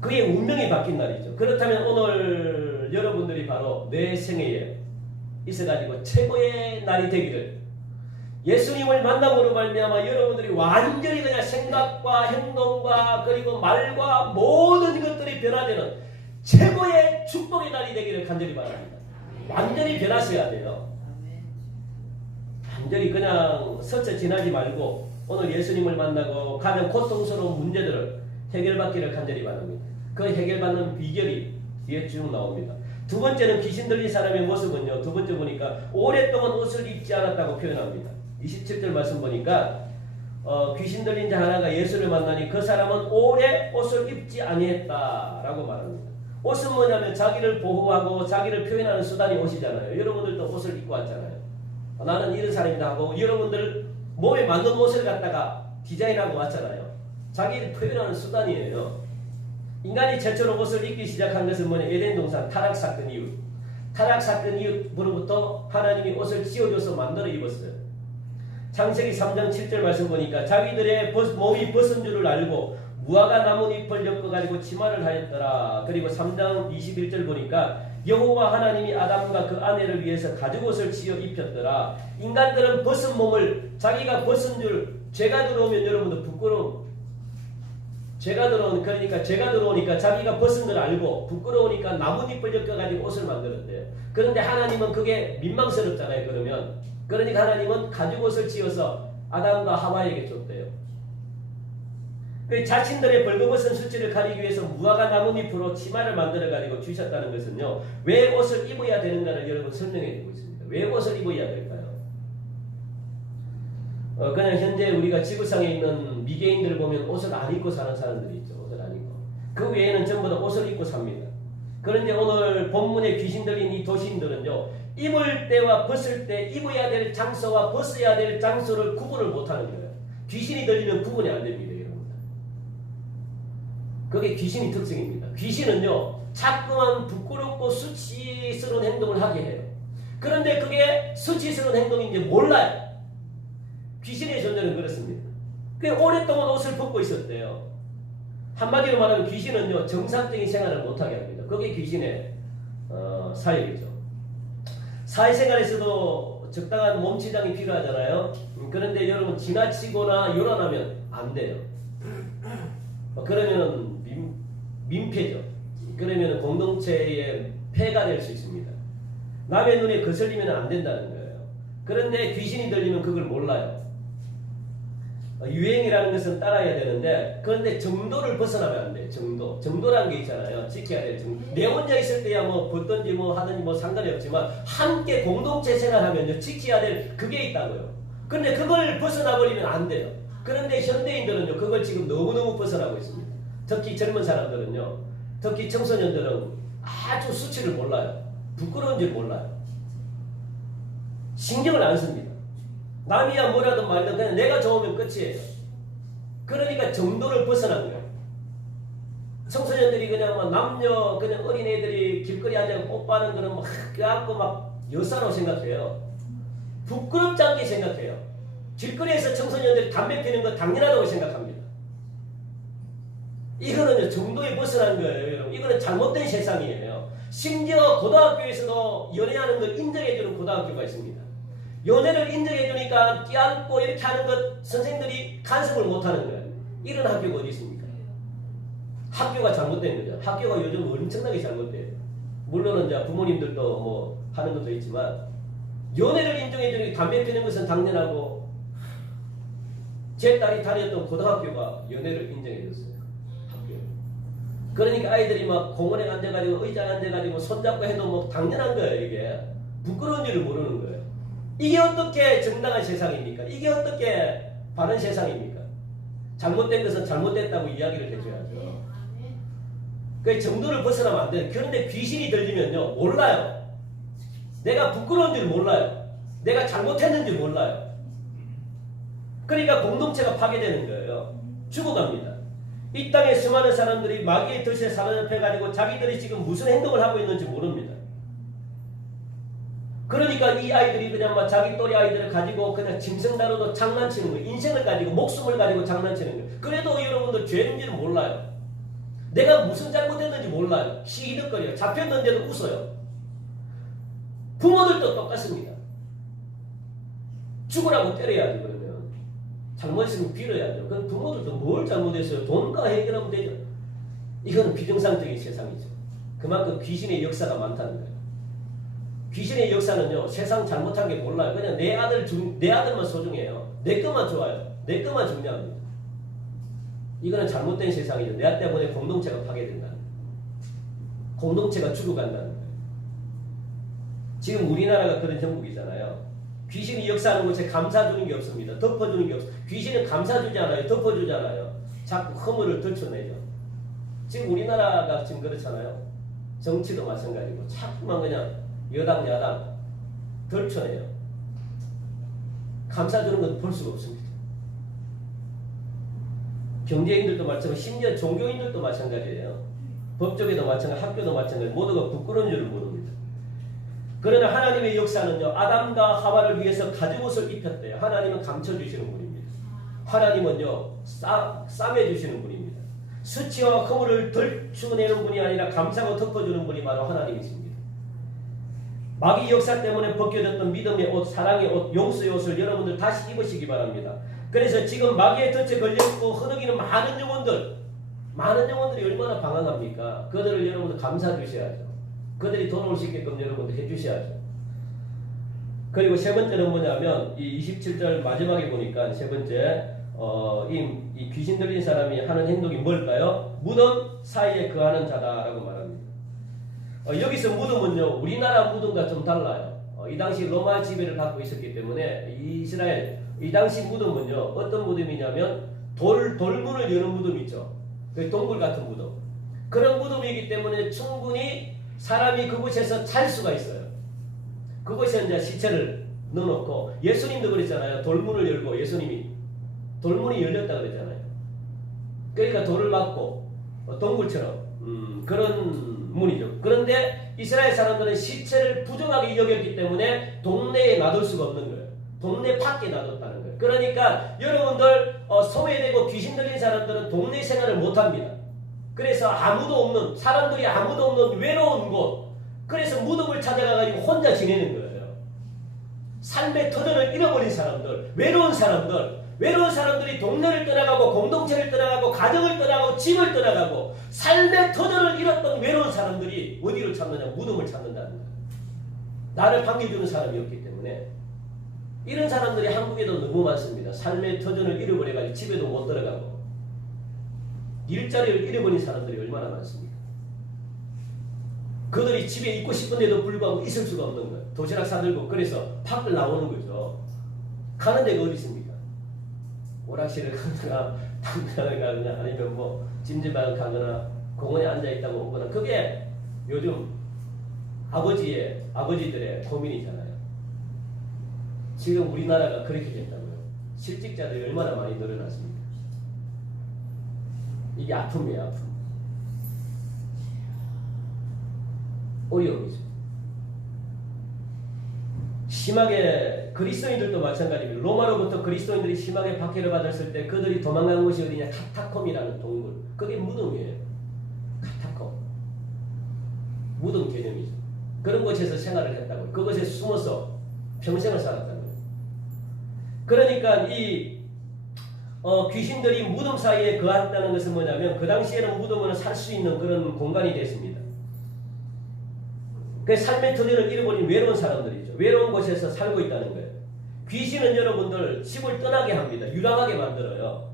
그의 운명이 바뀐 날이죠. 그렇다면 오늘 여러분들이 바로 내 생애에 있어가지고 최고의 날이 되기를, 예수님을 만남으로 말미암아 여러분들이 완전히 그냥 생각과 행동과 그리고 말과 모든 것들이 변화되는 최고의 축복의 날이 되기를 간절히 바랍니다. 완전히 변하셔야 돼요. 완전히 그냥 스쳐 지나지 말고 오늘 예수님을 만나고 가장 고통스러운 문제들을 해결받기를 간절히 바랍니다. 그 해결받는 비결이 뒤에 쭉 나옵니다. 두 번째는 귀신 들린 사람의 모습은요, 두 번째 보니까 오랫동안 옷을 입지 않았다고 표현합니다. 27절 말씀 보니까 귀신 들린 자 하나가 예수를 만나니 그 사람은 오래 옷을 입지 아니했다라고 말합니다. 옷은 뭐냐면 자기를 보호하고 자기를 표현하는 수단이 옷이잖아요. 여러분들도 옷을 입고 왔잖아요. 나는 이런 사람이다 하고 여러분들 몸에 맞는 옷을 갖다가 디자인하고 왔잖아요. 자기를 표현하는 수단이에요. 인간이 최초로 옷을 입기 시작한 것은 뭐냐? 에덴 동산 타락사건 이후. 타락사건 이후부터 하나님이 옷을 지어줘서 만들어 입었어요. 창세기 3장 7절 말씀 보니까 자기들의 몸이 벗은 줄을 알고 무화과 나뭇잎을 엮어가지고 치마를 하였더라. 그리고 3장 21절 보니까 여호와 하나님이 아담과 그 아내를 위해서 가죽옷을 지어 입혔더라. 인간들은 벗은 몸을 자기가 벗은 줄, 죄가 들어오면 여러분들 부끄러움. 죄가 들어오니까 자기가 벗은 걸 알고 부끄러우니까 나뭇잎을 엮어가지고 옷을 만들었대요. 그런데 하나님은 그게 민망스럽잖아요. 그러니까 하나님은 가죽옷을 지어서 아담과 하와에게 줬대요. 그 자신들의 벌거벗은 수치를 가리기 위해서 무화과 나뭇잎으로 치마를 만들어가지고 주셨다는 것은요, 왜 옷을 입어야 되는가를 여러분 설명해 주고 있습니다. 왜 옷을 입어야 될까요? 그냥 현재 우리가 지구상에 있는 미개인들을 보면 옷을 안 입고 사는 사람들이 있죠. 옷을 안 입고. 그 외에는 전부 다 옷을 입고 삽니다. 그런데 오늘 본문에 귀신 들린 이 도시인들은요, 입을 때와 벗을 때 입어야 될 장소와 벗어야 될 장소를 구분을 못하는 거예요. 귀신이 들리면 구분이 안 됩니다. 여러분들. 그게 귀신의 특징입니다. 귀신은요, 자꾸만 부끄럽고 수치스러운 행동을 하게 해요. 그런데 그게 수치스러운 행동인지 몰라요. 귀신의 존재는 그렇습니다. 꽤 오랫동안 옷을 벗고 있었대요. 한마디로 말하면 귀신은요, 정상적인 생활을 못하게 합니다. 그게 귀신의 사역이죠. 사회생활에서도 적당한 몸치장이 필요하잖아요. 그런데 여러분 지나치거나 요란하면 안 돼요. 그러면은 민폐죠. 그러면은 공동체의 폐가 될 수 있습니다. 남의 눈에 거슬리면 안 된다는 거예요. 그런데 귀신이 들리면 그걸 몰라요. 유행이라는 것은 따라야 되는데, 그런데 정도를 벗어나면 안 돼요. 정도라는 게 있잖아요. 지켜야 될 정도. 내 혼자 있을 때야 뭐 벗든지 뭐 하든지 뭐 상관이 없지만, 함께 공동체 생활하면요, 지켜야 될 그게 있다고요. 그런데 그걸 벗어나버리면 안 돼요. 그런데 현대인들은요, 그걸 지금 너무너무 벗어나고 있습니다. 특히 젊은 사람들은요, 특히 청소년들은 아주 수치를 몰라요. 부끄러운 줄 몰라요. 신경을 안 씁니다. 남이야 뭐라든 말든 그냥 내가 좋으면 끝이에요. 그러니까 정도를 벗어난 거예요. 청소년들이 그냥 막 남녀 그냥 어린애들이 길거리 앉아서 뽀뽀하는 거는 막 그래갖고 막 여사로 생각해요. 부끄럽지 않게 생각해요. 길거리에서 청소년들이 담배 피는 거 당연하다고 생각합니다. 이거는요, 정도에 벗어난 거예요, 여러분. 이거는 잘못된 세상이에요. 심지어 고등학교에서도 연애하는 걸 인정해주는 고등학교가 있습니다. 연애를 인정해주니까 끼안고 이렇게 하는 것 선생들이 간섭을 못하는 거예요. 이런 학교가 어디 있습니까? 학교가 잘못된 거죠. 학교가 요즘 엄청나게 잘못돼요. 물론 이제 부모님들도 뭐 하는 것도 있지만, 연애를 인정해주니까 담배 피는 것은 당연하고, 제 딸이 다녔던 고등학교가 연애를 인정해줬어요. 학교. 그러니까 아이들이 막 공원에 앉아가지고 의자에 앉아가지고 손잡고 해도 뭐 당연한 거예요. 이게 부끄러운 줄을 모르는 거예요. 이게 어떻게 정당한 세상입니까? 이게 어떻게 바른 세상입니까? 잘못된 것은 잘못됐다고 이야기를 해줘야죠. 그 정도를 벗어나면 안 돼요. 그런데 귀신이 들리면요, 몰라요. 내가 부끄러운 줄 몰라요. 내가 잘못했는 줄 몰라요. 그러니까 공동체가 파괴되는 거예요. 죽어갑니다. 이 땅에 수많은 사람들이 마귀의 덫에 사로잡혀가지고 자기들이 지금 무슨 행동을 하고 있는지 모릅니다. 그러니까 이 아이들이 그냥 막 자기 또래 아이들을 가지고 그냥 짐승다루도 장난치는 거예요. 인생을 가지고 목숨을 가지고 장난치는 거예요. 그래도 여러분들 죄인지는 몰라요. 내가 무슨 잘못했는지 몰라요. 시기득거려요. 잡혔는데도 웃어요. 부모들도 똑같습니다. 죽으라고 때려야지. 그러면 잘못했으면 빌어야죠. 그럼 부모들도 뭘 잘못했어요? 돈과 해결하면 되죠. 이건 비정상적인 세상이죠. 그만큼 귀신의 역사가 많다는 거예요. 귀신의 역사는요, 세상 잘못한 게 몰라요. 그냥 내 아들만 소중해요. 내 것만 좋아요. 내 것만 중요합니다. 이거는 잘못된 세상이죠. 내 때문에 공동체가 파괴된다는 거예요. 공동체가 죽어간다는 거예요. 지금 우리나라가 그런 정국이잖아요. 귀신이 역사하는 곳에 감싸주는 게 없습니다. 덮어주는 게 없어요. 귀신은 감싸주잖아요. 덮어주잖아요. 자꾸 허물을 들춰내죠. 지금 우리나라가 지금 그렇잖아요. 정치도 마찬가지고 자꾸만 그냥 여당 야당 덜쳐내요. 감싸주는 건 볼 수가 없습니다. 경제인들도 마찬가지고 심지어 종교인들도 마찬가지예요. 법조계도 마찬가지, 학교도 마찬가지, 모두가 부끄러운 줄을 모릅니다. 그러나 하나님의 역사는요, 아담과 하와를 위해서 가죽옷을 입혔대요. 하나님은 감춰주시는 분입니다. 하나님은요, 싸매주시는 분입니다. 수치와 허물을 덜추내는 분이 아니라 감싸고 덮어주는 분이 바로 하나님이십니다. 마귀 역사 때문에 벗겨졌던 믿음의 옷, 사랑의 옷, 용서의 옷을 여러분들 다시 입으시기 바랍니다. 그래서 지금 마귀의 덫에 걸려있고 흐느끼는 많은 영혼들이 얼마나 방황합니까? 그들을 여러분들 감싸주셔야죠. 그들이 돌아올 수 있게끔 여러분들 해주셔야죠. 그리고 세 번째는 뭐냐면 이 27절 마지막에 보니까 세 번째 이 귀신 들린 사람이 하는 행동이 뭘까요? 무덤 사이에 거하는 자다라고 말합니다. 여기서 무덤은요, 우리나라 무덤과 좀 달라요. 이 당시 로마 지배를 받고 있었기 때문에 이스라엘 이 당시 무덤은요, 어떤 무덤이냐면 돌문을 여는 무덤 있죠. 동굴 같은 무덤. 그런 무덤이기 때문에 충분히 사람이 그곳에서 잘 수가 있어요. 그곳에 이제 시체를 넣어놓고, 예수님도 그랬잖아요. 돌문을 열고 예수님이 돌문이 열렸다 그랬잖아요. 그러니까 돌을 막고 동굴처럼 그런 문이죠. 그런데 이스라엘 사람들은 시체를 부정하게 여겼기 때문에 동네에 놔둘 수가 없는 거예요. 동네 밖에 놔뒀다는 거예요. 그러니까 여러분들 소외되고 귀신 들린 사람들은 동네 생활을 못합니다. 그래서 아무도 없는, 사람들이 아무도 없는 외로운 곳, 그래서 무덤을 찾아가가지고 혼자 지내는 거예요. 삶의 터전을 잃어버린 사람들, 외로운 사람들이 동네를 떠나가고 공동체를 떠나가고 가정을 떠나가고 집을 떠나가고 삶의 터전을 잃었던 외로운 사람들이 어디를 찾느냐? 무덤을 찾는다는 거예요. 나를 반겨주는 사람이 없기 때문에. 이런 사람들이 한국에도 너무 많습니다. 삶의 터전을 잃어버려가지고 집에도 못 들어가고 일자리를 잃어버린 사람들이 얼마나 많습니까? 그들이 집에 있고 싶은데도 불구하고 있을 수가 없는 거예요. 도시락 사들고 그래서 밖을 나오는 거죠. 가는 데가 어디 있습니까? 오락실을 가거나 당근을 가거나 아니면 뭐 찜질방을 가거나 공원에 앉아있다고 오거나 그게 요즘 아버지들의 고민이잖아요. 지금 우리나라가 그렇게 됐다고요. 실직자들이 얼마나 많이 늘어났습니까? 이게 아픔이에요, 아픔. 어려움이죠. 심하게 그리스도인들도 마찬가지입니다. 로마로부터 그리스도인들이 심하게 박해를 받았을 때 그들이 도망간 곳이 어디냐? 카타콤이라는 동굴. 그게 무덤이에요. 카타콤. 무덤 개념이죠. 그런 곳에서 생활을 했다고요. 그곳에 숨어서 평생을 살았다는 거예요. 그러니까 이 귀신들이 무덤 사이에 거한다는 것은 뭐냐면 그 당시에는 무덤은 살 수 있는 그런 공간이 됐습니다. 그 삶의 터전을 잃어버린 외로운 사람들이죠. 외로운 곳에서 살고 있다는 거예요. 귀신은 여러분들 집을 떠나게 합니다. 유랑하게 만들어요.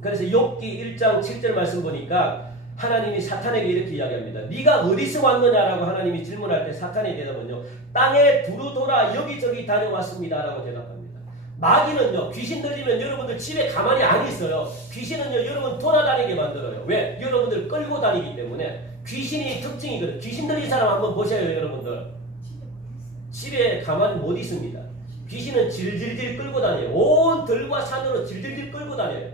그래서 욥기 1장 7절 말씀 보니까 하나님이 사탄에게 이렇게 이야기합니다. 네가 어디서 왔느냐라고 하나님이 질문할 때 사탄의 대답은요. 땅에 두루 돌아 여기저기 다녀왔습니다 라고 대답합니다. 마귀는요. 귀신 들리면 여러분들 집에 가만히 안 있어요. 귀신은요. 여러분 돌아다니게 만들어요. 왜? 여러분들 끌고 다니기 때문에. 귀신이 특징이거든요. 귀신 들린 사람 한번 보세요, 여러분들. 집에 가만히 못 있습니다. 귀신은 질질질 끌고 다녀요. 온 들과 산으로 질질질 끌고 다녀요.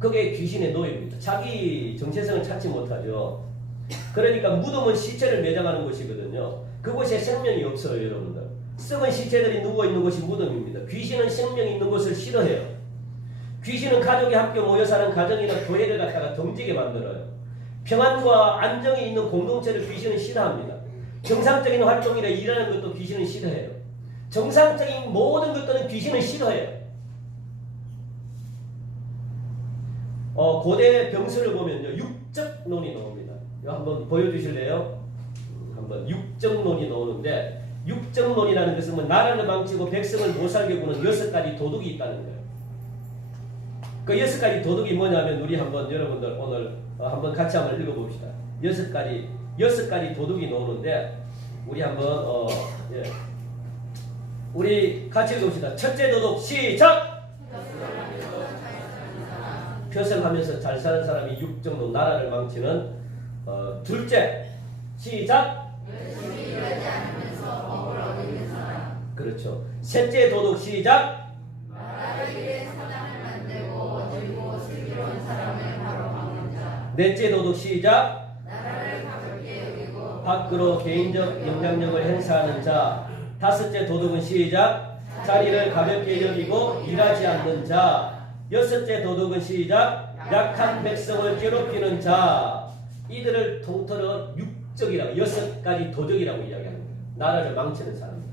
그게 귀신의 노예입니다. 자기 정체성을 찾지 못하죠. 그러니까 무덤은 시체를 매장하는 곳이거든요. 그곳에 생명이 없어요, 여러분들. 썩은 시체들이 누워있는 곳이 무덤입니다. 귀신은 생명이 있는 곳을 싫어해요. 귀신은 가족이 함께 모여 사는 가정이나 교회를 갖다가 덩지게 만들어요. 평안과 안정이 있는 공동체를 귀신은 싫어합니다. 정상적인 활동이나 일하는 것도 귀신은 싫어해요. 정상적인 모든 것들은 귀신은 싫어해요. 고대 병설을 보면요. 육적론이 나옵니다. 이거 한번 보여주실래요? 한번 육적론이 나오는데 육적론이라는 것은 뭐 나라를 망치고 백성을 못 살게 구는 6가지 도둑이 있다는 거예요. 그 6가지 도둑이 뭐냐면 우리 한번 여러분들 오늘 한번 같이 한번 읽어봅시다. 6가지 도둑이 나오는데 우리 한번 우리 같이 읽어봅시다. 첫째 도둑 시작! 표성하면서 잘 사는 사람이 육정도 나라를 망치는 둘째 시작! 열심히 일하지 않으면서 법을 어기는 사람. 그렇죠. 셋째 도둑 시작! 나라를 위해 사단을 만들고 들고 슬기로운 사람을 바로 막는 자. 넷째 도둑 시작! 나라를 가볍게 여기고 밖으로 개인적 영향력을 행사하는 자. 다섯째 도둑은 시작! 자리를 가볍게 여기고 일하지 않는 자. 여섯째 도둑은 시작! 약한 백성을 괴롭히는 자. 이들을 통틀어 육적이라고 6가지 도적이라고 이야기하는 거예요. 나라를 망치는 사람들.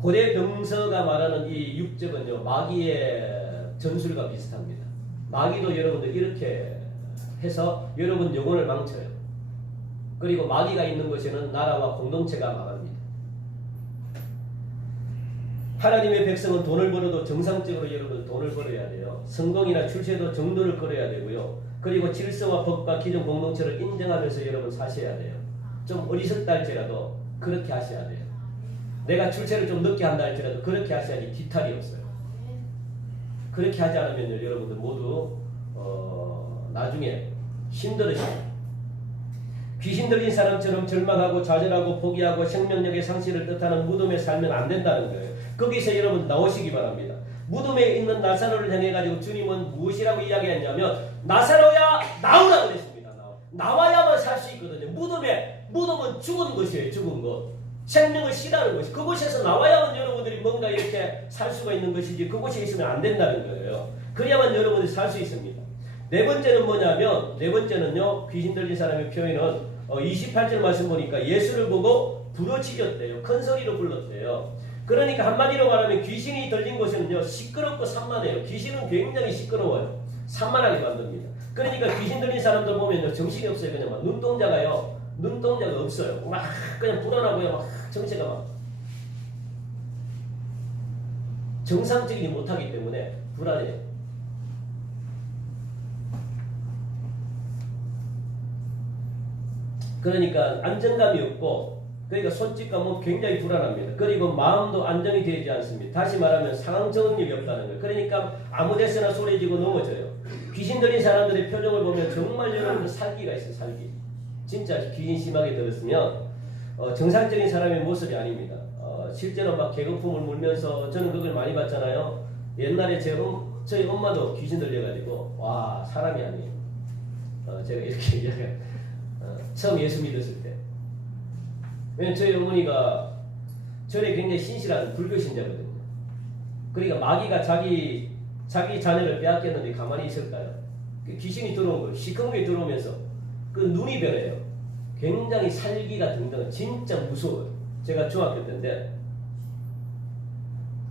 고대 병서가 말하는 이 육적은요. 마귀의 전술과 비슷합니다. 마귀도 여러분들 이렇게 해서 여러분 영혼을 망쳐요. 그리고 마귀가 있는 곳에는 나라와 공동체가 망합니다. 하나님의 백성은 돈을 벌어도 정상적으로 여러분 돈을 벌어야 돼요. 성공이나 출세도 정도를 끌어야 되고요. 그리고 질서와 법과 기존 공동체를 인정하면서 여러분 사셔야 돼요. 좀 어리석다 할지라도 그렇게 하셔야 돼요. 내가 출세를 좀 늦게 한다 할지라도 그렇게 하셔야지 뒤탈이 없어요. 그렇게 하지 않으면 여러분들 모두 나중에 힘들으셔요. 귀신 들린 사람처럼 절망하고 좌절하고 포기하고 생명력의 상실을 뜻하는 무덤에 살면 안 된다는 거예요. 거기서 여러분 나오시기 바랍니다. 무덤에 있는 나사로를 향해 가지고 주님은 무엇이라고 이야기했냐면 나사로야 나오라 그랬습니다. 나와야만 살 수 있거든요. 무덤은 죽은 것이에요. 죽은 것. 생명을 싫어하는 것이. 그곳에서 나와야만 여러분들이 뭔가 이렇게 살 수가 있는 것이지 그곳에 있으면 안 된다는 거예요. 그래야만 여러분들이 살 수 있습니다. 네 번째는 뭐냐면 네 번째는요. 귀신 들린 사람의 표현은 28절 말씀 보니까 예수를 보고 부르짖었대요. 큰 소리로 불렀대요. 그러니까 한마디로 말하면 귀신이 들린 곳에는요. 시끄럽고 산만해요. 귀신은 굉장히 시끄러워요. 산만하게 만듭니다. 그러니까 귀신 들린 사람들 보면요. 정신이 없어요. 그냥 막 눈동자가 없어요. 막 그냥 불안하고요. 막 정체가 막 정상적이지 못하기 때문에 불안해요. 그러니까 안정감이 없고 그러니까 솔직감은 굉장히 불안합니다. 그리고 마음도 안정이 되지 않습니다. 다시 말하면 상황 적응력이 없다는 거예요. 그러니까 아무 데서나 소리지고 넘어져요. 귀신 들린 사람들의 표정을 보면 정말 여러분들 살기가 있어요. 살기. 진짜 귀신 심하게 들었으면 정상적인 사람의 모습이 아닙니다. 실제로 막 개거품을 물면서 저는 그걸 많이 봤잖아요. 옛날에 저희 엄마도 귀신 들려가지고 와 사람이 아니에요. 제가 이렇게 이야기해요. 처음 예수 믿었을 때. 왜냐면 저희 어머니가 절에 굉장히 신실한 불교 신자거든요. 그러니까 마귀가 자기 자녀를 빼앗겼는데 가만히 있을까요? 귀신이 들어온 거예요. 시커멓게 들어오면서 그 눈이 변해요. 굉장히 살기가 등등은 진짜 무서워요. 제가 중학교 때인데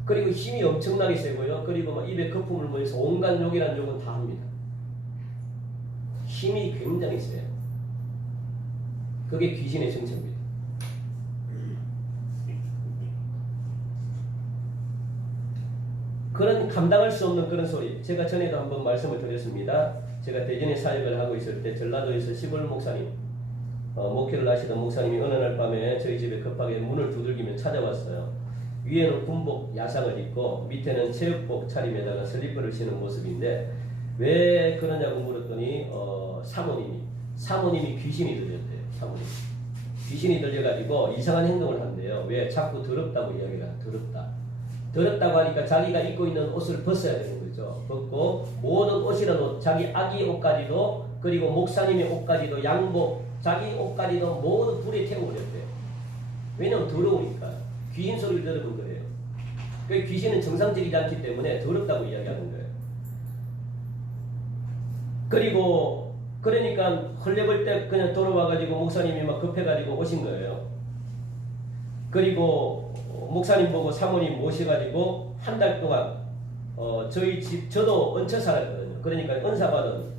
그리고 힘이 엄청나게 세고요. 그리고 막 입에 거품을 물면서 온갖 욕이란 욕은 다 합니다. 힘이 굉장히 세요. 그게 귀신의 정체입니다. 그런 감당할 수 없는 그런 소리. 제가 전에도 한번 말씀을 드렸습니다. 제가 대전에 사역을 하고 있을 때 전라도에서 시골 목사님, 목회를 하시던 목사님이 어느 날 밤에 저희 집에 급하게 문을 두들기며 찾아왔어요. 위에는 군복 야상을 입고 밑에는 체육복 차림에다가 슬리퍼를 신은 모습인데 왜 그러냐고 물었더니 사모님이 귀신이 들렸대요. 사모님. 귀신이 들려가지고 이상한 행동을 한대요. 왜? 자꾸 더럽다고 이야기를 해요. 더럽다고 하니까 자기가 입고 있는 옷을 벗어야 되는 거죠. 벗고 모든 옷이란 옷, 자기 아기 옷까지도 그리고 목사님의 옷까지도 양복, 자기 옷까지도 모두 불에 태워버렸대요. 왜냐면 더러우니까. 귀신 소리를 들으면 그래요. 그 귀신은 정상적이지 않기 때문에 더럽다고 이야기하는 거예요. 그러니까 헐레벌 때 그냥 돌아와가지고 목사님이 막 급해가지고 오신 거예요. 그리고 목사님 보고 사모님 모셔가지고 한 달 동안 저희 집 저도 얹혀 살았거든요. 그러니까 은사받은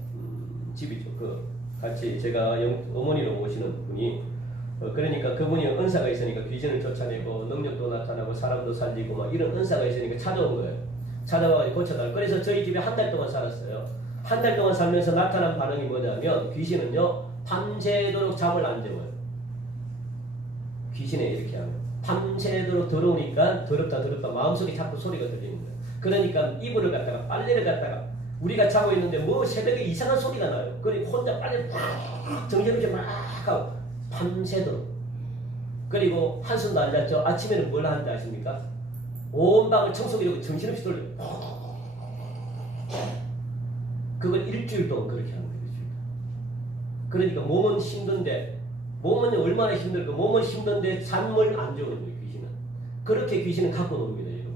집이죠. 같이 제가 어머니로 모시는 분이 그러니까 그분이 은사가 있으니까 귀신을 쫓아내고 능력도 나타나고 사람도 살리고 막 이런 은사가 있으니까 찾아온 거예요. 찾아와가지고 고쳐달라고. 그래서 저희 집에 한 달 동안 살았어요. 한 달 동안 살면서 나타난 반응이 뭐냐면 귀신은요 밤새도록 잠을 안 재워요. 귀신에 이렇게 하면 밤새도록 더러우니까 더럽다 마음속에 자꾸 소리가 들리는 거예요. 그러니까 이불을 갖다가 빨래를 갖다가 우리가 자고 있는데 뭐 새벽에 이상한 소리가 나요. 그리고 혼자 빨래를 팍 정신없이 막 하고 밤새도록. 그리고 한숨도 안 잤죠. 아침에는 뭘 하는지 아십니까? 온 방을 청소기로 정신없이 돌려요. 그걸 일주일 동안 그렇게 하는 거예요. 그러니까 몸은 힘든데 몸은 얼마나 힘들까? 몸은 힘든데 잠을 안 주는 거예요. 귀신은. 그렇게 귀신은 갖고 놉니다. 여러분.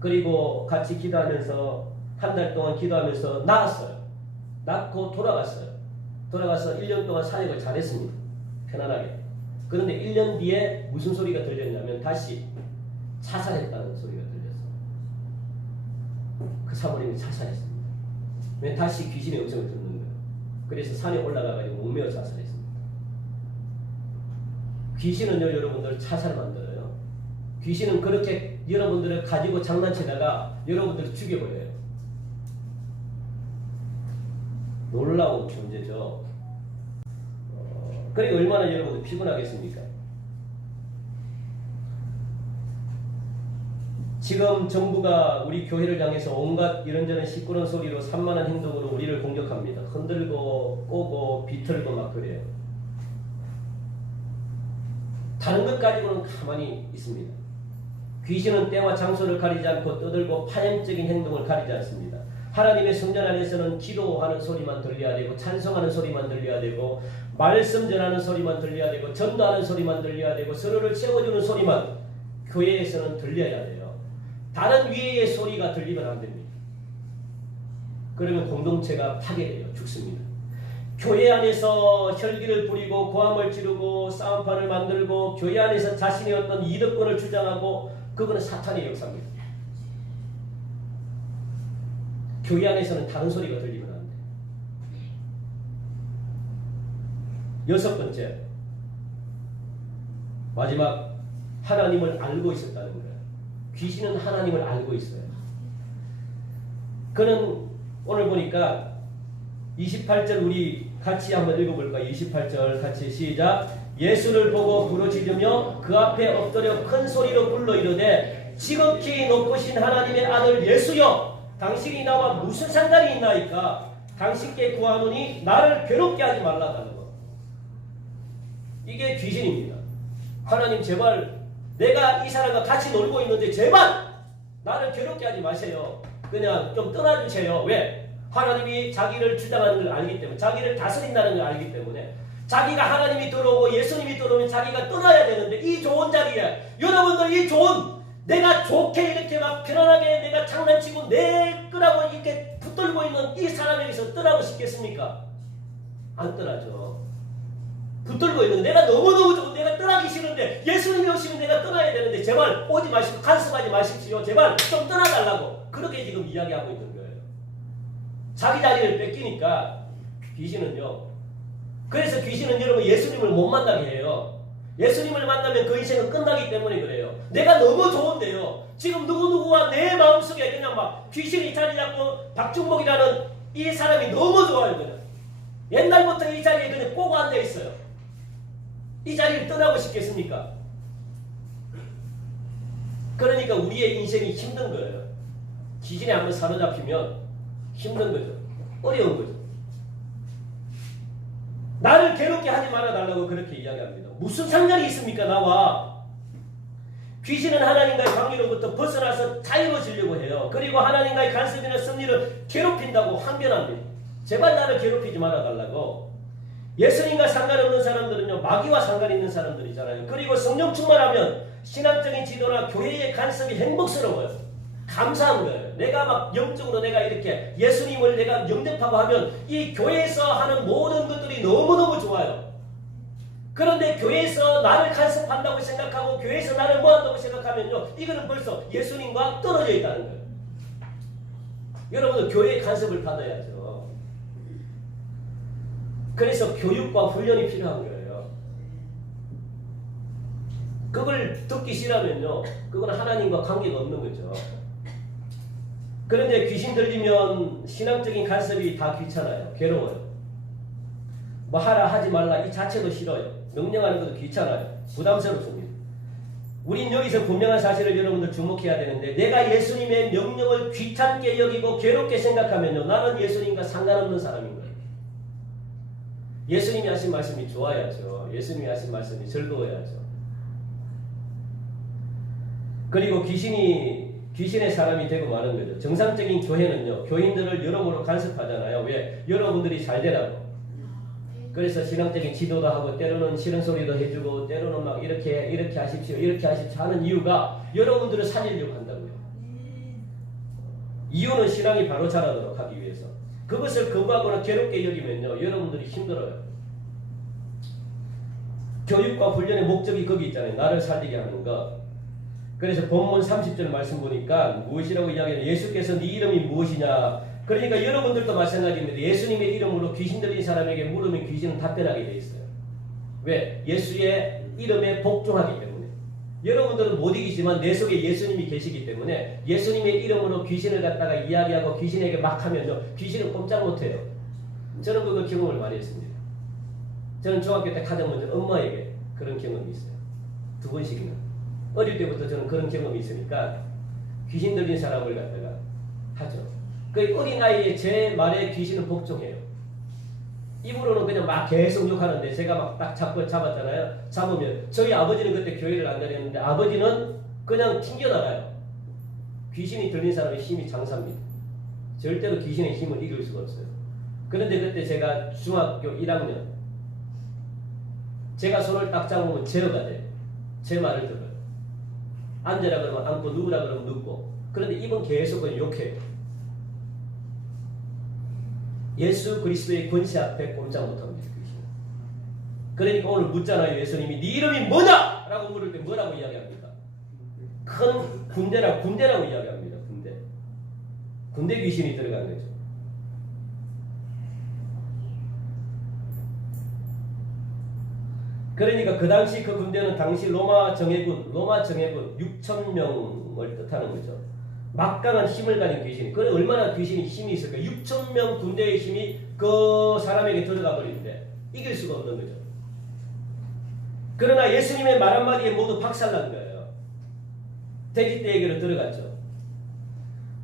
그리고 같이 기도하면서 한 달 동안 기도하면서 나았어요. 낳고 돌아갔어요. 돌아가서 1년 동안 사역을 잘했습니다. 편안하게. 그런데 1년 뒤에 무슨 소리가 들렸냐면 다시 자살했다는 소리가 들렸어요. 그 사모님이 자살했습니다. 왜? 다시 귀신의 음성을 듣는 거예요. 그래서 산에 올라가가지고 목매어 자살했습니다. 귀신은요 여러분들 자살 만들어요. 귀신은 그렇게 여러분들을 가지고 장난치다가 여러분들을 죽여버려요. 놀라운 존재죠. 그러니까 얼마나 여러분들 피곤하겠습니까? 지금 정부가 우리 교회를 향해서 온갖 이런저런 시끄러운 소리로 산만한 행동으로 우리를 공격합니다. 흔들고 꼬고 비틀고 막 그래요. 다른 것 가지고는 가만히 있습니다. 귀신은 때와 장소를 가리지 않고 떠들고 파행적인 행동을 가리지 않습니다. 하나님의 성전 안에서는 기도하는 소리만 들려야 되고 찬송하는 소리만 들려야 되고 말씀 전하는 소리만 들려야 되고 전도하는 소리만 들려야 되고 서로를 채워주는 소리만 교회에서는 들려야 돼요. 다른 위의 소리가 들리면 안 됩니다. 그러면 공동체가 파괴돼요. 죽습니다. 교회 안에서 혈기를 부리고 고함을 지르고 싸움판을 만들고 교회 안에서 자신의 어떤 이득권을 주장하고 그거는 사탄의 역사입니다. 교회 안에서는 다른 소리가 들리면 안 돼. 여섯 번째, 마지막, 하나님을 알고 있었다는 거예요. 귀신은 하나님을 알고 있어요. 그는 오늘 보니까 28절 우리 같이 한번 읽어볼까요? 28절 같이 시작. 예수를 보고 부르짖으며 그 앞에 엎드려 큰 소리로 불러 이르되 지극히 높으신 하나님의 아들 예수여, 당신이 나와 무슨 상관이 있나이까? 당신께 구하노니 나를 괴롭게 하지 말라는 거. 이게 귀신입니다. 하나님 제발 내가 이 사람과 같이 놀고 있는데 제발 나를 괴롭게 하지 마세요. 그냥 좀 떠나주세요. 왜? 하나님이 자기를 주장하는 걸 알기 때문에, 자기를 다스린다는 걸 알기 때문에, 자기가 하나님이 들어오고 예수님이 들어오면 자기가 떠나야 되는데 이 좋은 자리에, 여러분들 이 좋은, 내가 좋게 이렇게 막 편안하게 내가 장난치고 내 거라고 이렇게 붙들고 있는 이 사람에게서 떠나고 싶겠습니까? 안 떠나죠. 붙들고 있는 내가 너무너무 좋은, 내가 떠나기 싫은데 예수님이 오시면 내가 떠나야 되는데 제발 오지 마시고 간섭하지 마십시오. 제발 좀 떠나달라고. 그렇게 지금 이야기하고 있는 거예요. 자기 자리를 뺏기니까 귀신은요. 그래서 귀신은 여러분 예수님을 못 만나게 해요. 예수님을 만나면 그 인생은 끝나기 때문에 그래요. 내가 너무 좋은데요. 지금 누구누구와 내 마음속에 그냥 막 귀신이 자리 잡고 박중복이라는 이 사람이 너무 좋아요. 그냥 옛날부터 이 자리에 그냥 꼭 앉아 있어요. 이 자리를 떠나고 싶겠습니까? 그러니까 우리의 인생이 힘든 거예요. 귀신에 한번 사로잡히면 힘든 거죠. 어려운 거죠. 나를 괴롭게 하지 말아달라고 그렇게 이야기합니다. 무슨 상관이 있습니까? 나와. 귀신은 하나님과의 관계로부터 벗어나서 자유로워지려고 해요. 그리고 하나님과의 간섭이나 섭리를 괴롭힌다고 항변합니다. 제발 나를 괴롭히지 말아달라고. 예수님과 상관없는 사람들은요, 마귀와 상관이 있는 사람들이잖아요. 그리고 성령 충만하면 신앙적인 지도나 교회의 간섭이 행복스러워요. 감사한 거예요. 내가 막 영적으로 내가 이렇게 예수님을 내가 영접하고 하면 이 교회에서 하는 모든 것들이 너무너무 좋아요. 그런데 교회에서 나를 간섭한다고 생각하고 교회에서 나를 모한다고 생각하면요, 이거는 벌써 예수님과 떨어져 있다는 거예요. 여러분들 교회의 간섭을 받아야죠. 그래서 교육과 훈련이 필요한 거예요. 그걸 듣기 싫으면요, 그건 하나님과 관계가 없는 거죠. 그런데 귀신 들리면 신앙적인 간섭이 다 귀찮아요. 괴로워요. 뭐 하라 하지 말라 이 자체도 싫어요. 명령하는 것도 귀찮아요. 부담스럽습니다. 우린 여기서 분명한 사실을 여러분들 주목해야 되는데, 내가 예수님의 명령을 귀찮게 여기고 괴롭게 생각하면요, 나는 예수님과 상관없는 사람인 거예요. 예수님이 하신 말씀이 좋아야죠. 예수님이 하신 말씀이 즐거워야죠. 그리고 귀신의 사람이 되고 마는 거죠. 정상적인 교회는요, 교인들을 여러모로 간섭하잖아요. 왜? 여러분들이 잘 되라고. 그래서 신앙적인 지도도 하고 때로는 싫은 소리도 해주고 때로는 막 이렇게 하십시오 이렇게 하십시오 하는 이유가 여러분들을 살리려고 한다고요. 이유는 신앙이 바로 자라도록 하기 위해서. 그것을 거부하거나 괴롭게 여기면요, 여러분들이 힘들어요. 교육과 훈련의 목적이 거기 있잖아요. 나를 살리게 하는 것. 그래서 본문 30절 말씀 보니까 무엇이라고 이야기하냐, 예수께서 네 이름이 무엇이냐. 그러니까 여러분들도 마찬가지입니다. 예수님의 이름으로 귀신 들린 사람에게 물으면 귀신은 답변하게 돼 있어요. 왜? 예수의 이름에 복종하기 때문에. 여러분들은 못 이기지만 내 속에 예수님이 계시기 때문에 예수님의 이름으로 귀신을 갖다가 이야기하고 귀신에게 막 하면요, 귀신은 꼼짝 못해요. 저는 그걸 경험을 많이 했습니다. 저는 중학교 때 가장 먼저 엄마에게 그런 경험이 있어요. 2번씩이나. 어릴 때부터 저는 그런 경험이 있으니까 귀신 들린 사람을 갖다가 하죠. 그 어린아이의 제 말에 귀신은 복종해요. 입으로는 그냥 막 계속 욕하는데 제가 막 딱 잡고 잡았잖아요. 잡으면 저희 아버지는 그때 교회를 안 다녔는데 아버지는 그냥 튕겨나가요. 귀신이 들린 사람의 힘이 장사입니다. 절대로 귀신의 힘을 이길 수가 없어요. 그런데 그때 제가 중학교 1학년, 제가 손을 딱 잡으면 제어가 돼요. 제 말을 들어요. 앉으라 그러면 앉고 누우라 그러면 눕고. 그런데 이분 계속 그냥 욕해요. 예수 그리스도의 권세 앞에 꼼짝 못합니다. 그러니까 오늘 묻잖아요. 예수님이 네 이름이 뭐냐? 라고 물을 때 뭐라고 이야기합니까? 큰 군대라고 이야기합니다. 군대 귀신이 들어간 거죠. 그러니까 그 당시 그 군대는 당시 로마 정예군 6,000명을 뜻하는 거죠. 막강한 힘을 가진 귀신. 그래 얼마나 귀신이 힘이 있을까? 6,000명 군대의 힘이 그 사람에게 들어가 버리는데 이길 수가 없는 거죠. 그러나 예수님의 말 한마디에 모두 박살난 거예요. 돼지떼에게로 들어갔죠.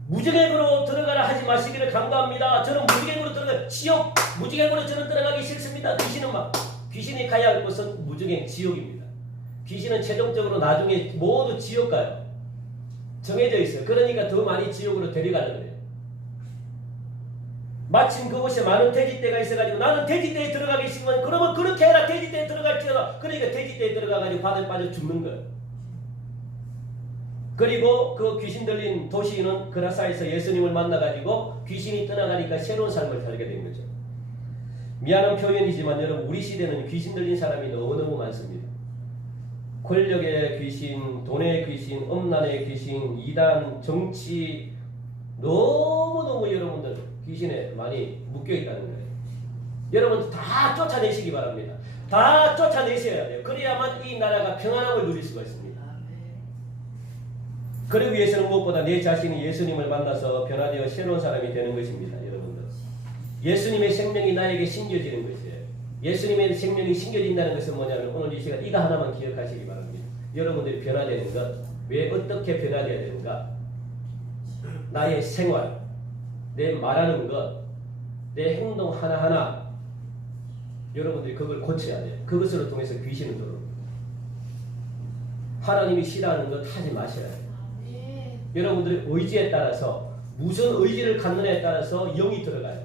무지개으로 들어가라 하지 마시기를 간구합니다. 저는 무지개으로 들어가 지옥 무지개으로 저는 들어가기 싫습니다. 귀신이 가야 할 곳은 무지개 지옥입니다. 귀신은 최종적으로 나중에 모두 지옥 가요. 정해져 있어요. 그러니까 더 많이 지옥으로 데려가는 거예요. 마침 그곳에 많은 돼지떼가 있어가지고 나는 돼지떼에 들어가기 싫으면 그러면 그렇게 해라. 돼지떼에 들어갈지어다. 그러니까 돼지떼에 들어가가지고 바다에 빠져 죽는 거예요. 그리고 그 귀신 들린 도시인은 그라사에서 예수님을 만나가지고 귀신이 떠나가니까 새로운 삶을 살게 된 거죠. 미안한 표현이지만 여러분 우리 시대는 귀신 들린 사람이 너무너무 많습니다. 권력의 귀신, 돈의 귀신, 엄난의 귀신, 이단, 정치 너무너무 여러분들 귀신에 많이 묶여있다는 거예요. 여러분 다 쫓아내시기 바랍니다. 다 쫓아내셔야 돼요. 그래야만 이 나라가 평안함을 누릴 수가 있습니다. 그러기 위해서는 무엇보다 내 자신이 예수님을 만나서 변화되어 새로운 사람이 되는 것입니다. 여러분들 예수님의 생명이 나에게 심겨지는 것이에요. 예수님의 생명이 심겨진다는 것은 뭐냐면 오늘 이 시간 이거 하나만 기억하시기 바랍니다. 여러분들이 변화되는 것, 왜 어떻게 변화되어야 되는가? 나의 생활, 내 말하는 것, 내 행동 하나하나 여러분들이 그걸 고쳐야 돼요. 그것으로 통해서 귀신은 들어옵니다. 하나님이 싫어하는 것 하지 마셔야 돼요. 여러분들의 의지에 따라서 무슨 의지를 갖느냐에 따라서 영이 들어가요.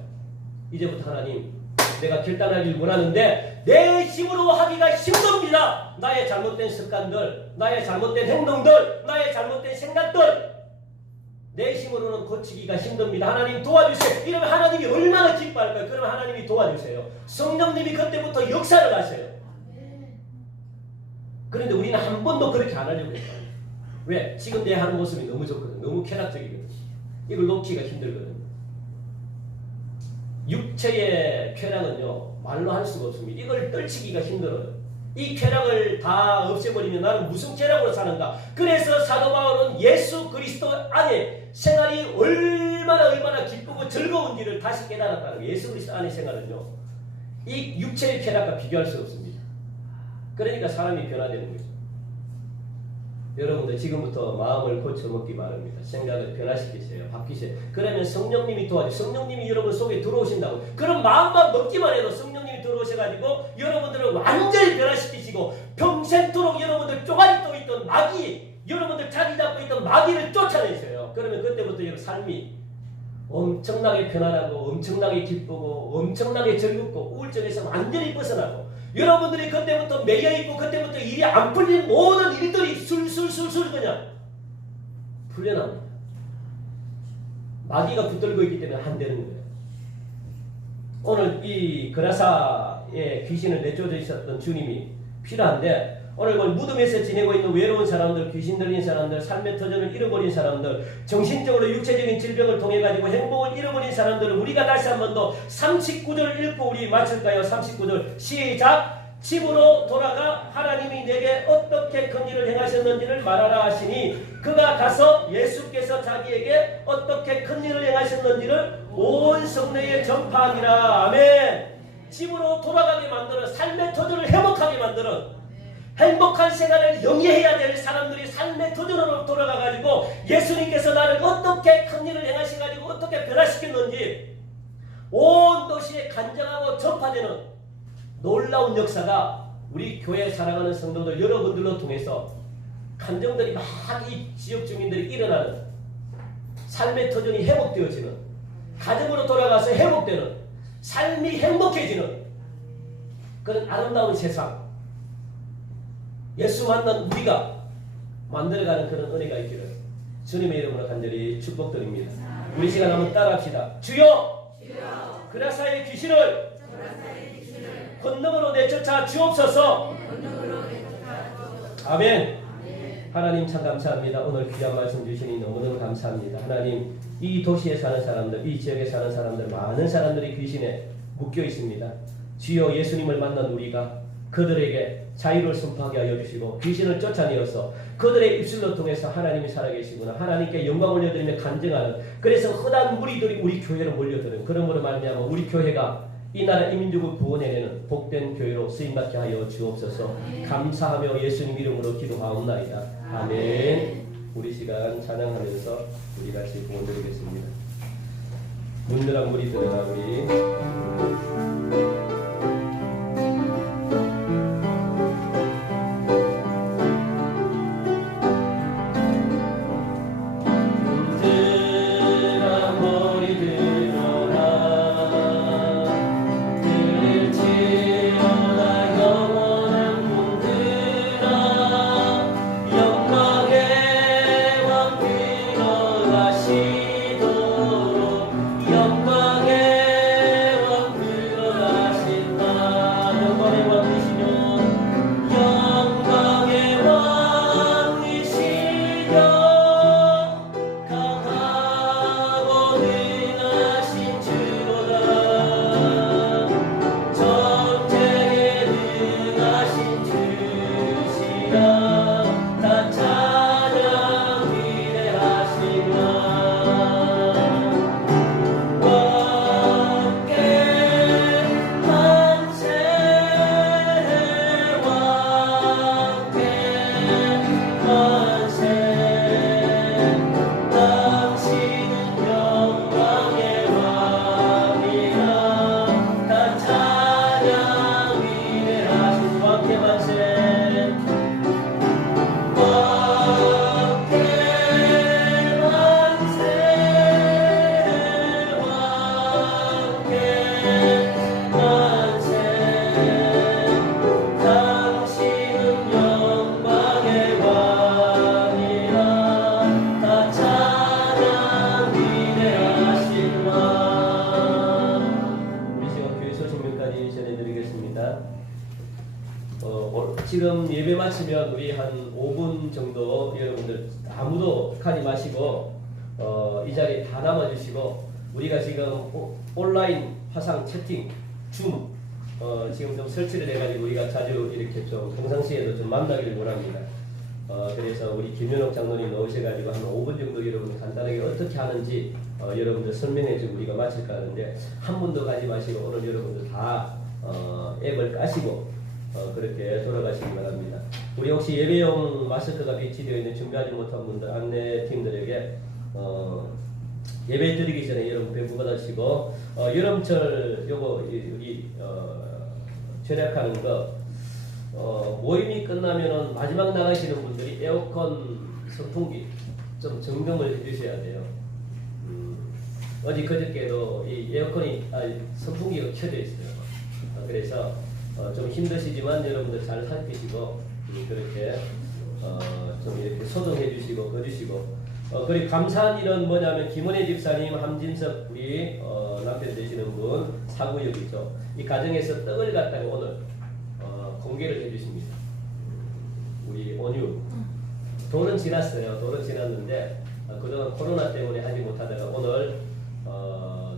이제부터 하나님 내가 결단하길 원하는데 내 힘으로 하기가 힘듭니다. 나의 잘못된 습관들, 나의 잘못된 행동들, 나의 잘못된 생각들 내 힘으로는 고치기가 힘듭니다. 하나님 도와주세요. 이러면 하나님이 얼마나 기뻐할까요? 그러면 하나님이 도와주세요. 성령님이 그때부터 역사를 하세요. 그런데 우리는 한 번도 그렇게 안 하려고 해요. 왜? 지금 내 하는 모습이 너무 좋거든. 너무 쾌락적이거든. 이걸 놓기가 힘들거든. 육체의 쾌락은요 말로 할 수가 없습니다. 이걸 떨치기가 힘들어요. 이 쾌락을 다 없애버리면 나는 무슨 쾌락으로 사는가? 그래서 사도 바울은 예수 그리스도 안에 생활이 얼마나 기쁘고 즐거운지를 다시 깨달았다는 거예요. 예수 그리스도 안의 생활은요 이 육체의 쾌락과 비교할 수 없습니다. 그러니까 사람이 변화되는 거죠. 여러분들 지금부터 마음을 고쳐먹기 바랍니다. 생각을 변화시키세요. 바뀌세요. 그러면 성령님이 성령님이 여러분 속에 들어오신다고. 그럼 마음만 먹기만 해도 성령님이 들어오셔가지고 여러분들을 완전히 변화시키시고 평생토록 여러분들 쪼가리 떠 있던 마귀, 여러분들 자리 잡고 있던 마귀를 쫓아내세요. 그러면 그때부터 여러분 삶이 엄청나게 편안하고 엄청나게 기쁘고 엄청나게 즐겁고 우울증에서 완전히 벗어나고 여러분들이 그때부터 매여있고 그때부터 일이 안 풀린 모든 일들이 술술술술 그냥 풀려납니다. 마귀가 붙들고 있기 때문에 안 되는 거예요. 오늘 이 그라사의 귀신을 내쫓아 있었던 주님이 필요한데 오늘 무덤에서 지내고 있는 외로운 사람들, 귀신 들린 사람들, 삶의 터전을 잃어버린 사람들, 정신적으로 육체적인 질병을 통해 가지고 행복을 잃어버린 사람들을 우리가 다시 한 번 더 39절 읽고 우리 마칠까요? 39절 시작! 집으로 돌아가 하나님이 내게 어떻게 큰 일을 행하셨는지를 말하라 하시니 그가 가서 예수께서 자기에게 어떻게 큰 일을 행하셨는지를 온 성내에 전파하니라. 아멘. 집으로 돌아가게 만드는 삶의 터전을 회복하게 만드는 행복한 생활을 영위해야 될 사람들이 삶의 도전으로 돌아가가지고 예수님께서 나를 어떻게 큰 일을 행하셔가지고 어떻게 변화시켰는지 온 도시에 간증하고 전파되는 놀라운 역사가 우리 교회 사랑하는 성도들 여러분들로 통해서 감정들이 막 이 지역 주민들이 일어나는 삶의 터전이 회복되어지는, 가정으로 돌아가서 회복되는, 삶이 행복해지는 그런 아름다운 세상, 예수 만난 우리가 만들어가는 그런 은혜가 있기를 주님의 이름으로 간절히 축복드립니다. 우리 시간 한번 따라합시다. 주여, 그라사의 귀신을 권능으로 내쫓아 주옵소서. 아멘. 하나님 참 감사합니다. 오늘 귀한 말씀 주시니 너무너무 감사합니다. 하나님, 이 도시에 사는 사람들, 이 지역에 사는 사람들, 많은 사람들이 귀신에 묶여 있습니다. 주여, 예수님을 만난 우리가 그들에게 자유를 선포하게 하여 주시고 귀신을 쫓아내어서 그들의 입술로 통해서 하나님이 살아계시구나, 하나님께 영광 올려드리며 간증하는, 그래서 흔한 무리들이 우리 교회로 몰려드는, 그러므로 말미암아 우리 교회가 이 나라 이민족을 구원해내는 복된 교회로 쓰임받게 하여 주옵소서. 감사하며 예수님 이름으로 기도하옵나이다. 아멘. 우리 시간 찬양하면서 우리 같이 구원드리겠습니다. 문드랑 물이 들어가우리. 지금 예배 마치면 우리 한 5분 정도 여러분들 아무도 가지 마시고 이 자리에 다 남아주시고, 우리가 지금 온라인 화상 채팅 줌 지금 좀 설치를 해가지고 우리가 자주 이렇게 좀 평상시에도 좀 만나기를 원합니다. 그래서 우리 김현옥 장로님 넣으셔가지고 한 5분 정도 여러분들 간단하게 어떻게 하는지 여러분들 설명해주고 우리가 마칠까 하는데, 한 분도 가지 마시고 오늘 여러분들 다 앱을 까시고 그렇게 돌아가시기 바랍니다. 우리 혹시 예배용 마스크가 비치되어 있는 준비하지 못한 분들, 안내팀들에게 예배 드리기 전에 여러분 배부 받으시고, 여름철 요거 우리 절약하는 거 모임이 끝나면은 마지막 나가시는 분들이 에어컨 선풍기 좀 점검을 해주셔야 돼요. 어제 그저께도 이 에어컨이 선풍기가 켜져 있어요. 그래서 좀 힘드시지만 여러분들 잘 살피시고 그렇게 좀 이렇게 소독해 주시고 거주시고, 그리고 감사한 일은 뭐냐면 김원혜 집사님, 함진석 우리 남편 되시는 분 사구역이죠. 이 가정에서 떡을 갖다가 오늘 공개를 해주십니다. 우리 온유 돌은 지났어요. 돌은 지났는데 그동안 코로나 때문에 하지 못하다가 오늘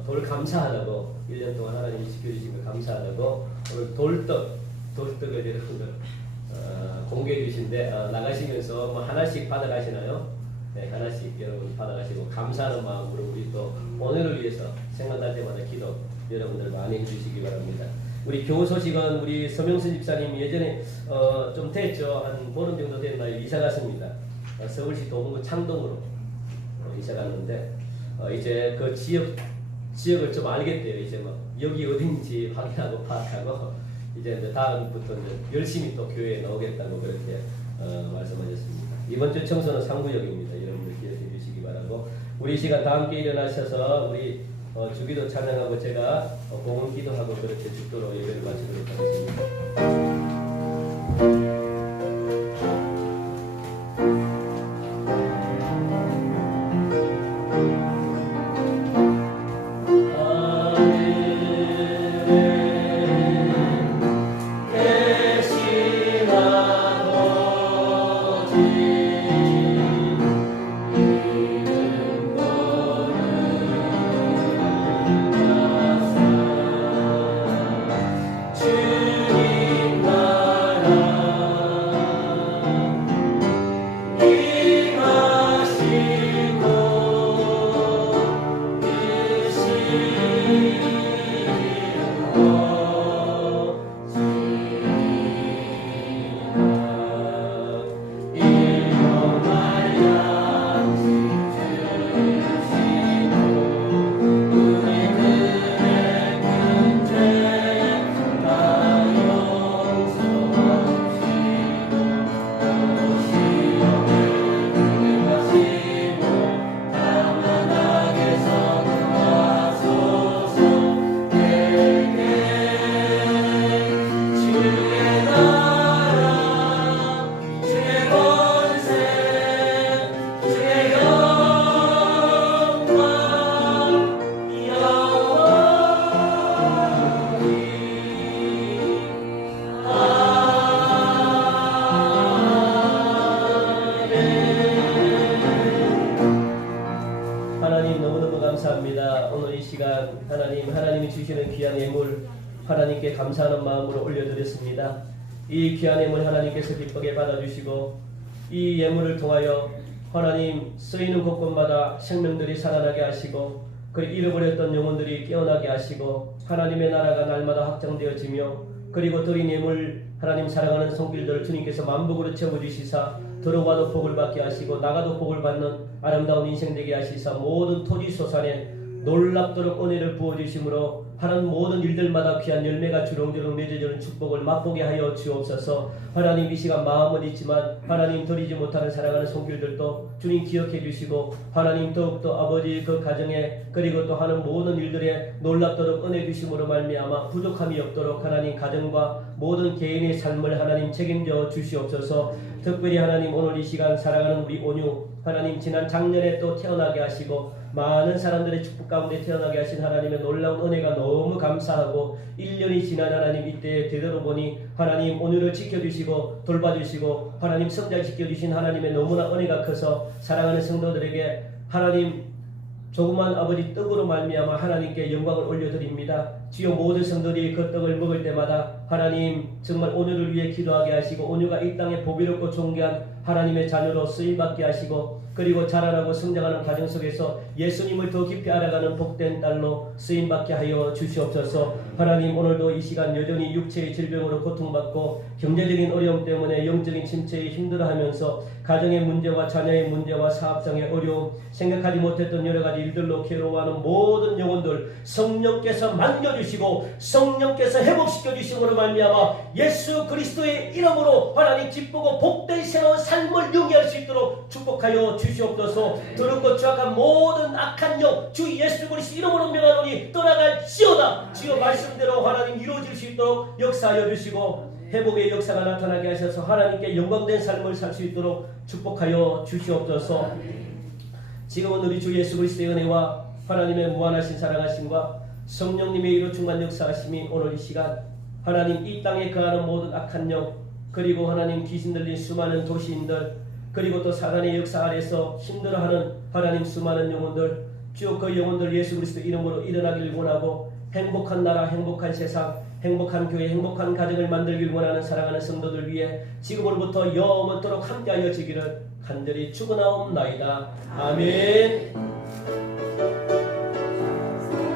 돌 감사하다고 1년 동안 하나님이 지켜주신 걸 감사하다고 오늘 돌떡을 여러분들 공개해 주신데 나가시면서 뭐 하나씩 받아가시나요? 네, 하나씩 여러분 받아가시고 감사하는 마음으로 우리 또 오늘을 위해서 생각날 때마다 기도 여러분들 많이 해주시기 바랍니다. 우리 교우 소식은 우리 서명순 집사님 예전에 좀 됐죠. 한 보름 정도 됐나요? 이사 갔습니다. 서울시 도봉구 창동으로 이사 갔는데 이제 그 지역을 좀 알겠대요. 이제 뭐 여기 어딘지 확인하고 파악하고 이제 다음부터 이제 열심히 또 교회에 나오겠다고 그렇게 말씀하셨습니다. 이번 주 청소는 상구역입니다. 여러분들 기억해 주시기 바라고 우리 시간 다 함께 일어나셔서 우리 주기도 찬양하고 제가 공헌 기도하고 그렇게 죽도록 예배를 마치도록 하겠습니다. 하나님 너무너무 감사합니다. 오늘 이 시간 하나님이 주시는 귀한 예물 하나님께 감사하는 마음으로 올려드렸습니다. 이 귀한 예물 하나님께서 기쁘게 받아주시고 이 예물을 통하여 하나님 쓰이는 곳곳마다 생명들이 살아나게 하시고 그 잃어버렸던 영혼들이 깨어나게 하시고 하나님의 나라가 날마다 확장되어지며 그리고 드린 예물 하나님 사랑하는 손길들을 주님께서 만복으로 채워주시사 들어와도 복을 받게 하시고 나가도 복을 받는 아름다운 인생 되게 하시사 모든 토지 소산에 놀랍도록 은혜를 부어주심으로 하는 모든 일들마다 귀한 열매가 주렁주렁 맺어지는 축복을 맛보게 하여 주옵소서. 하나님 이 시간 마음은 있지만 하나님 드리지 못하는 사랑하는 손길들도 주님 기억해 주시고 하나님 더욱더 아버지 그 가정에 그리고 또 하는 모든 일들에 놀랍도록 은혜 주심으로 말미암아 부족함이 없도록 하나님 가정과 모든 개인의 삶을 하나님 책임져 주시옵소서. 특별히 하나님 오늘 이 시간 사랑하는 우리 온유 하나님 지난 작년에 또 태어나게 하시고 많은 사람들의 축복 가운데 태어나게 하신 하나님의 놀라운 은혜가 너무 감사하고 1년이 지난 하나님 이때에 되돌아보니 하나님 오늘을 지켜주시고 돌봐주시고 하나님 성장시켜주신 하나님의 너무나 은혜가 커서 사랑하는 성도들에게 하나님 조그만 아버지 떡으로 말미암아 하나님께 영광을 올려드립니다. 주여 모든 성도들이 그 떡을 먹을 때마다 하나님 정말 오늘을 위해 기도하게 하시고 오늘가 이 땅에 보배롭고 존귀한 하나님의 자녀로 쓰임받게 하시고 그리고 자라나고 성장하는 가정 속에서 예수님을 더 깊이 알아가는 복된 딸로 쓰임받게 하여 주시옵소서. 하나님 오늘도 이 시간 여전히 육체의 질병으로 고통받고 경제적인 어려움 때문에 영적인 침체에 힘들어하면서 가정의 문제와 자녀의 문제와 사업상의 어려움 생각하지 못했던 여러가지 일들로 괴로워하는 모든 영혼들 성령께서 만져주시고 성령께서 회복시켜주심으로 말미암아 예수 그리스도의 이름으로 하나님 기쁘고 복된 새로운 삶을 영위할 수 있도록 축복하여 주시옵소서. 더럽고 추악한 모든 악한 영 주 예수 그리스도 이름으로 명하노니 떠나갈지어다. 주여 말씀대로 하나님 이루어질 수 있도록 역사하여 주시고 회복의 역사가 나타나게 하셔서 하나님께 영광된 삶을 살 수 있도록 축복하여 주시옵소서. 지금은 우리 주 예수 그리스도의 은혜와 하나님의 무한하신 사랑하심과 성령님의 이로 충만 역사하심이 오늘 이 시간 하나님 이 땅에 거하는 모든 악한 영 그리고 하나님 귀신 들린 수많은 도시인들 그리고 또 사단의 역사 아래서 힘들어하는 하나님 수많은 영혼들 쭉 그 영혼들 예수 그리스도 이름으로 일어나길 원하고 행복한 나라 행복한 세상 행복한 교회 행복한 가정을 만들길 원하는 사랑하는 성도들 위해 지금으로부터 영원토록 함께하여 지기를 간절히 축원하옵나이다. 아멘.